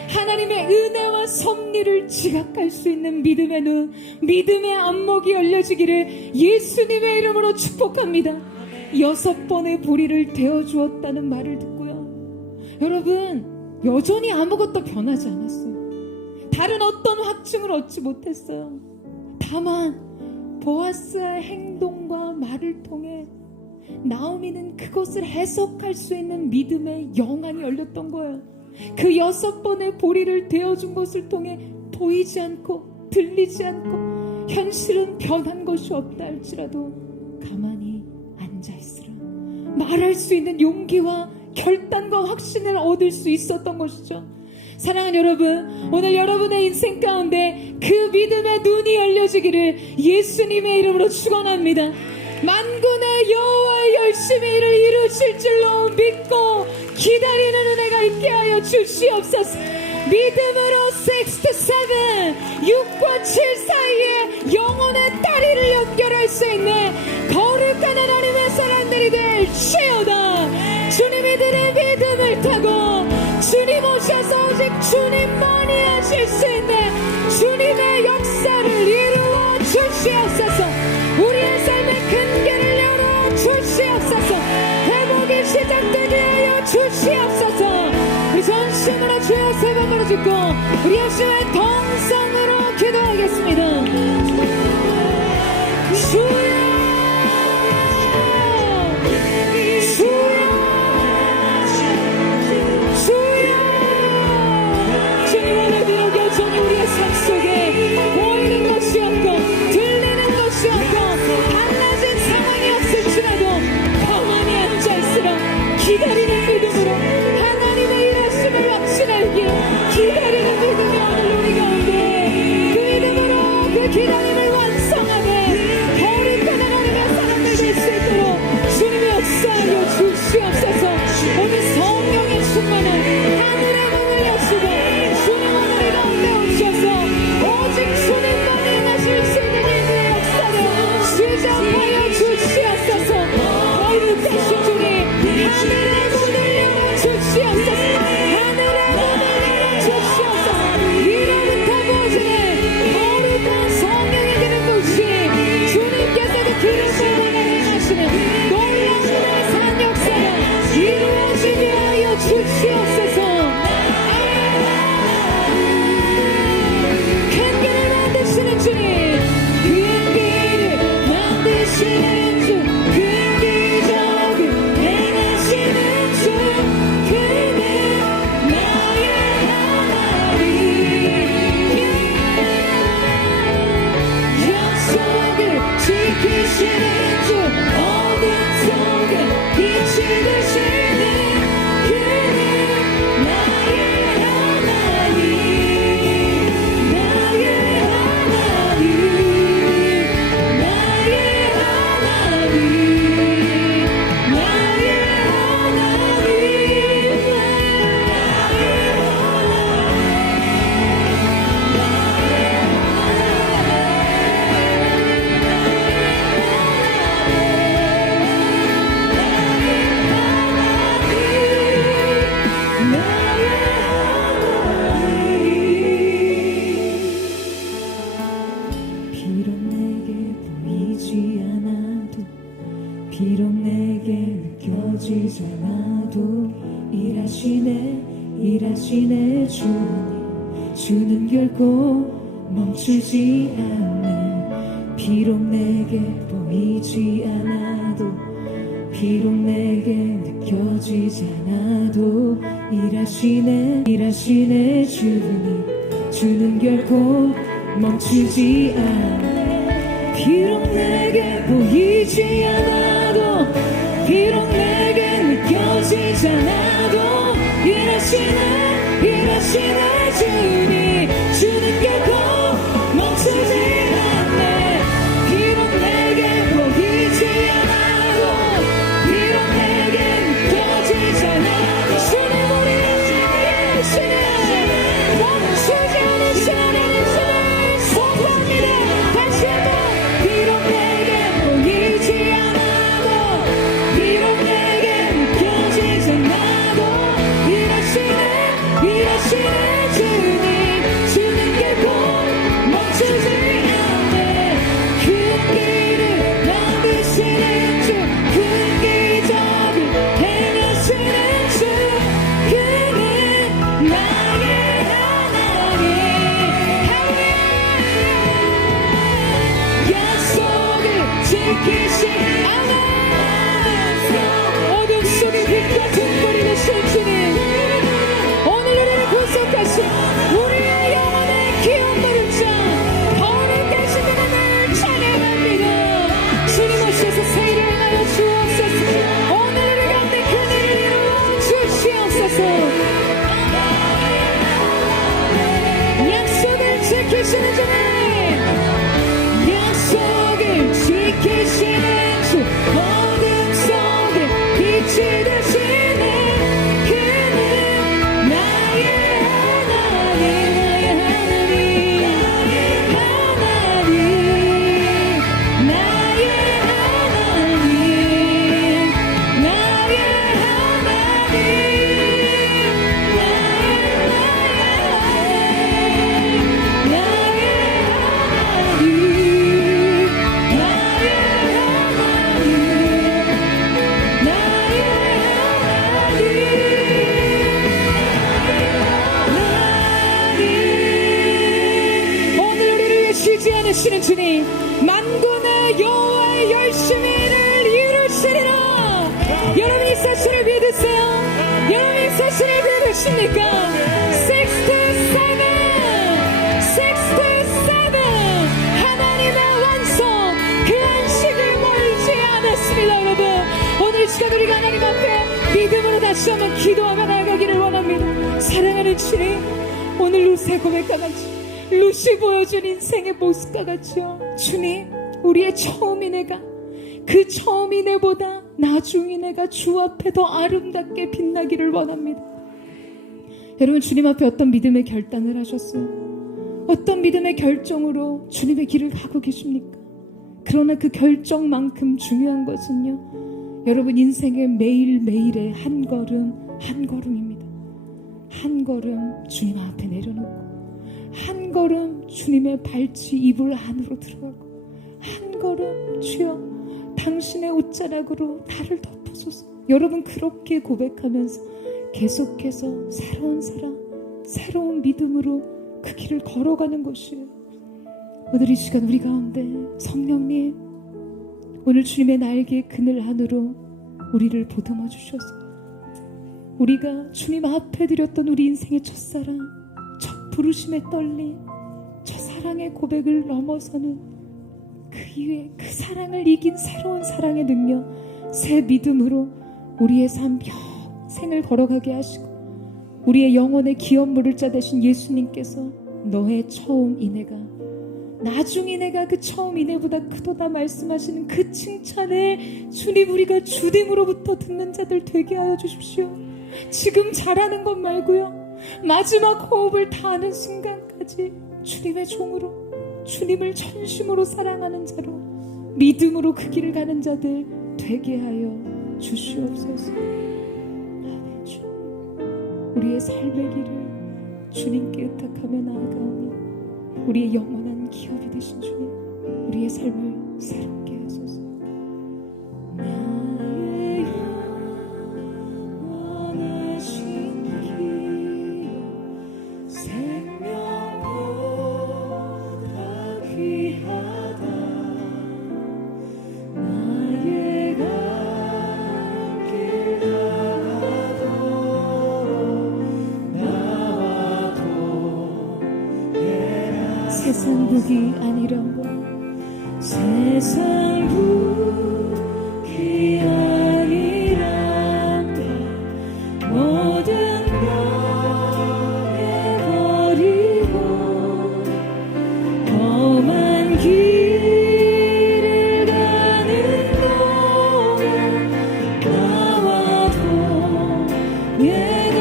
하나님의 은혜와 섭리를 지각할 수 있는 믿음의 눈, 믿음의 안목이 열려지기를 예수님의 이름으로 축복합니다. 6번의 보리를 데워주었다는 말을 듣고요, 여러분, 여전히 아무것도 변하지 않았어요. 다른 어떤 확증을 얻지 못했어요. 다만 보아스의 행동과 말을 통해 나오미는 그것을 해석할 수 있는 믿음의 영안이 열렸던 거예요. 그 6번의 보리를 데워준 것을 통해 보이지 않고 들리지 않고 현실은 변한 것이 없다 할지라도 가만히 앉아있으라 말할 수 있는 용기와 결단과 확신을 얻을 수 있었던 것이죠. 사랑하는 여러분, 오늘 여러분의 인생 가운데 그 믿음의 눈이 열려지기를 예수님의 이름으로 축원합니다. 만군의 여호와의 열심히 일을 이루실 줄로 믿고 기다리는 은혜가 있게 하여 주시옵소서. 믿음으로 6-7, 6과 7 사이에 영혼의 다리를 연결할 수 있는 거룩한 하나님의 사람들이 될지어다. 주님이들의 믿음을 타고 주님 오셔서 오직 주님만이 하실 수 있는 주님의 역사를 이루어 주시옵소서. 우리의 삶의 근개를 열어 주시옵소서. 회복이 시작되게 하여 주시옵소서. 우리 전심으로 주여 세 번 부르짖고 우리 열심의 동성으로 기도하겠습니다. 주여, 주님 오늘도 여전히 우리의 삶 속에 보이는 것이 없고 들리는 것이 없고 달라진 상황이 없을지라도 가만히 앉아있으라. 기다리는 믿음으로 하나님의 일하심을 확신하기에 기다리는 믿음이 오늘 우리 가운데 그 믿음으로 그 기다림을 완성하되 거룩한 하나님의 사람들 될 수 있도록 주님이 역사하여 주시옵소서. 오늘 성령의 충만한 하늘의 문을 여시고 주님 오늘 가운데 오셔서 오직 주님만이 행하실 수 있는 일들의 역사를 시작하여 주시옵소서. 거룩하신 주님 하늘의 문을 열어 주시옵소서. 하늘의 문을 열어 주시옵소서. 이로부터 보시는 거룩한 성령의 기름 부으시 주님께서 그 기름 부음을 행하시는 놀라운 산 역사가 이루어지게 하여 주시옵소서. 큰 길을 만드시는 주님, 큰 길을 만드시는 주, 큰 기적을 행하시는 주, 그는 나의 하나님. 약속을 지키시는 주, 어둠 속에 빛이 되시는 그는 나의 하나님. 나의 하나님, 나의 하나님, 나의 비록 내게 보이지 않아도 비록 내게 느껴지지 않아도 일하시네 주는 결코 멈추지 않네. 비록 내게 보이지 않아도 비록 내게 느껴지지 않아도 일하시네 주는 결코 멈추지 않아. 비록 내게 보이지 않아도 비록 내게 느껴지지 않아도 일하시네 주는 결코 멈추지 않네. 비록 내게 보이지 않아도 비록 내게 느껴지지 않아도 주는 우리 일하시네 멈추지 않으신 하나님을 소망합니다. 다시 한번 비록 내게 보이지 않아도 비록 내게 느껴지지 살아계시는 주님, 만군의 여호와의 열심히를 이루시리라. 여러분이 사실을 믿으세요? 여러분이 사실을 믿으십니까? 67 하나님의 완성, 그 안식을 멀지 않았습니다. 여러분, 오늘 이 시간 우리가 하나님 앞에 믿음으로 다시 한번 기도하며 나아가기를 원합니다. 사랑하는 주님, 오늘 루시의 고백과 같이, 루시 보여준 인생의 모습과 같이요, 주님, 우리의 처음인 애가 그 처음인 애보다 나중인 애가 주 앞에 더 아름답게 빛나기를 원합니다. 여러분, 주님 앞에 어떤 믿음의 결단을 하셨어요? 어떤 믿음의 결정으로 주님의 길을 가고 계십니까? 그러나 그 결정만큼 중요한 것은요, 여러분 인생의 매일매일의 한 걸음 한 걸음입니다. 한 걸음 주님 앞에 내려놓고, 한 걸음 주님의 발치 이불 안으로 들어가고, 한 걸음 주여 당신의 옷자락으로 나를 덮어소서. 여러분, 그렇게 고백하면서 계속해서 새로운 사랑, 새로운 믿음으로 그 길을 걸어가는 것이에요. 오늘 이 시간 우리 가운데 성령님, 오늘 주님의 날개 그늘 안으로 우리를 보듬어 주셔서 우리가 주님 앞에 드렸던 우리 인생의 첫사랑, 첫 부르심의 떨림, 첫 사랑의 고백을 넘어서는 그 이후에 그 사랑을 이긴 새로운 사랑의 능력, 새 믿음으로 우리의 삶 평생을 걸어가게 하시고, 우리의 영혼의 기업물을 자 되신 예수님께서 너의 처음 인애가 나중 인애가 그 처음 인애보다 크도다 말씀하시는 그 칭찬을 주님, 우리가 주님으로부터 듣는 자들 되게 하여 주십시오. 지금 잘하는 것 말고요, 마지막 호흡을 다하는 순간까지 주님의 종으로, 주님을 전심으로 사랑하는 자로, 믿음으로 그 길을 가는 자들 되게 하여 주시옵소서. 아멘. 주님, 우리의 삶의 길을 주님께 의탁하며 나아가오니 우리의 영원한 기업이 되신 주님, 우리의 삶을 새롭게 하소서. 나의 영원하신 기업, 생명보다 귀하다. 나의 갈 길 다가도록 나와도 세상 복이 아니란 것, 세상 복이 아니란 것, 모든 걸 내버리고 험한 길을 가는 동안 나와도 내가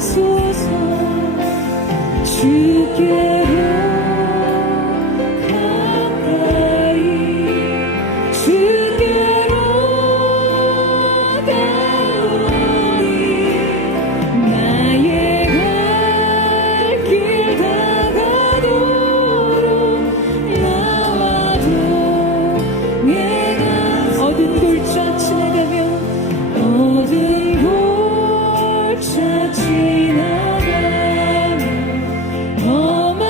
소서 주께로 가까이, 주께로 가오니 나의 갈 길 다가도록 나와도 내가 어두운 골짜 지나가며, 어두운 골짜 지나가며 험한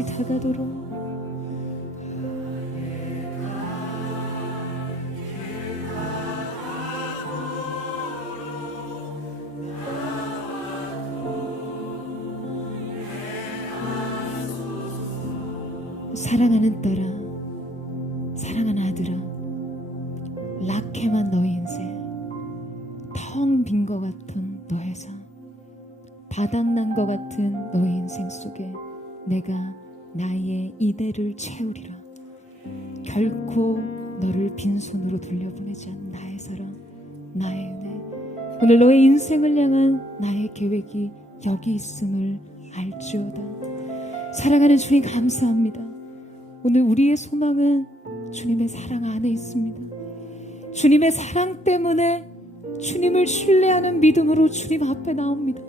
주를 다가도록 사랑하는 딸아, 사랑하는 아들아, 락해만 너의 인생, 텅 빈 것 같은 너의 삶, 바닥난 것 같은 너의 인생 속에 내가 나의 이대를 채우리라. 결코 너를 빈손으로 돌려보내지 않는 나의 사랑, 나의 은혜. 오늘 너의 인생을 향한 나의 계획이 여기 있음을 알지어다. 사랑하는 주님 감사합니다. 오늘 우리의 소망은 주님의 사랑 안에 있습니다. 주님의 사랑 때문에 주님을 신뢰하는 믿음으로 주님 앞에 나옵니다.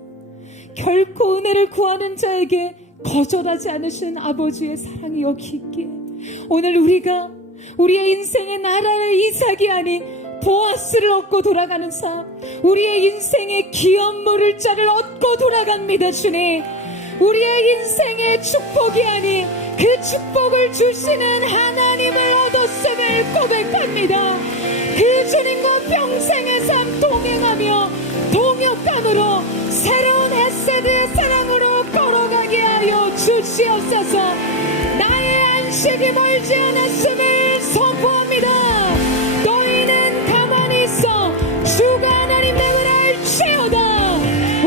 결코 은혜를 구하는 자에게 거절하지 않으시는 아버지의 사랑이 여기 있기에 오늘 우리가 우리의 인생의 나라의 이삭이 아닌 보아스를 얻고 돌아가는 삶, 우리의 인생의 기업물을 자를 얻고 돌아갑니다. 주님, 우리의 인생의 축복이 아닌 그 축복을 주시는 하나님을 얻었음을 고백합니다. 그 주님과 평생의 삶 동행하며 동역감으로 새로운 헤세드의 사랑으로 걸어가게 하여 주시옵소서. 나의 안식이 멀지 않았음을 선포합니다. 너희는 가만히 있어 주가 하나님 됨을 알지어다.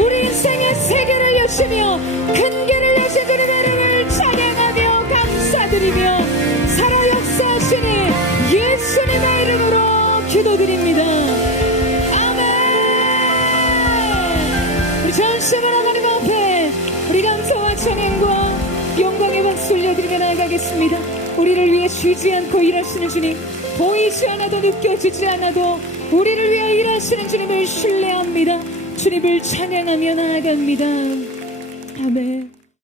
우리 인생의 세계를 여시며 큰 길을 여신 주님의 이름을 찬양하며 감사드리며 살아 역사하시니 예수님의 이름으로 기도드립니다. 아멘. 우리 전심을 하나님 앞에 우리 감사와 찬양과 영광의 박수 올려드리며 나아가겠습니다. 우리를 위해 쉬지 않고 일하시는 주님, 보이지 않아도 느껴지지 않아도 우리를 위해 일하시는 주님을 신뢰합니다. 주님을 찬양하며 나아갑니다. 아멘.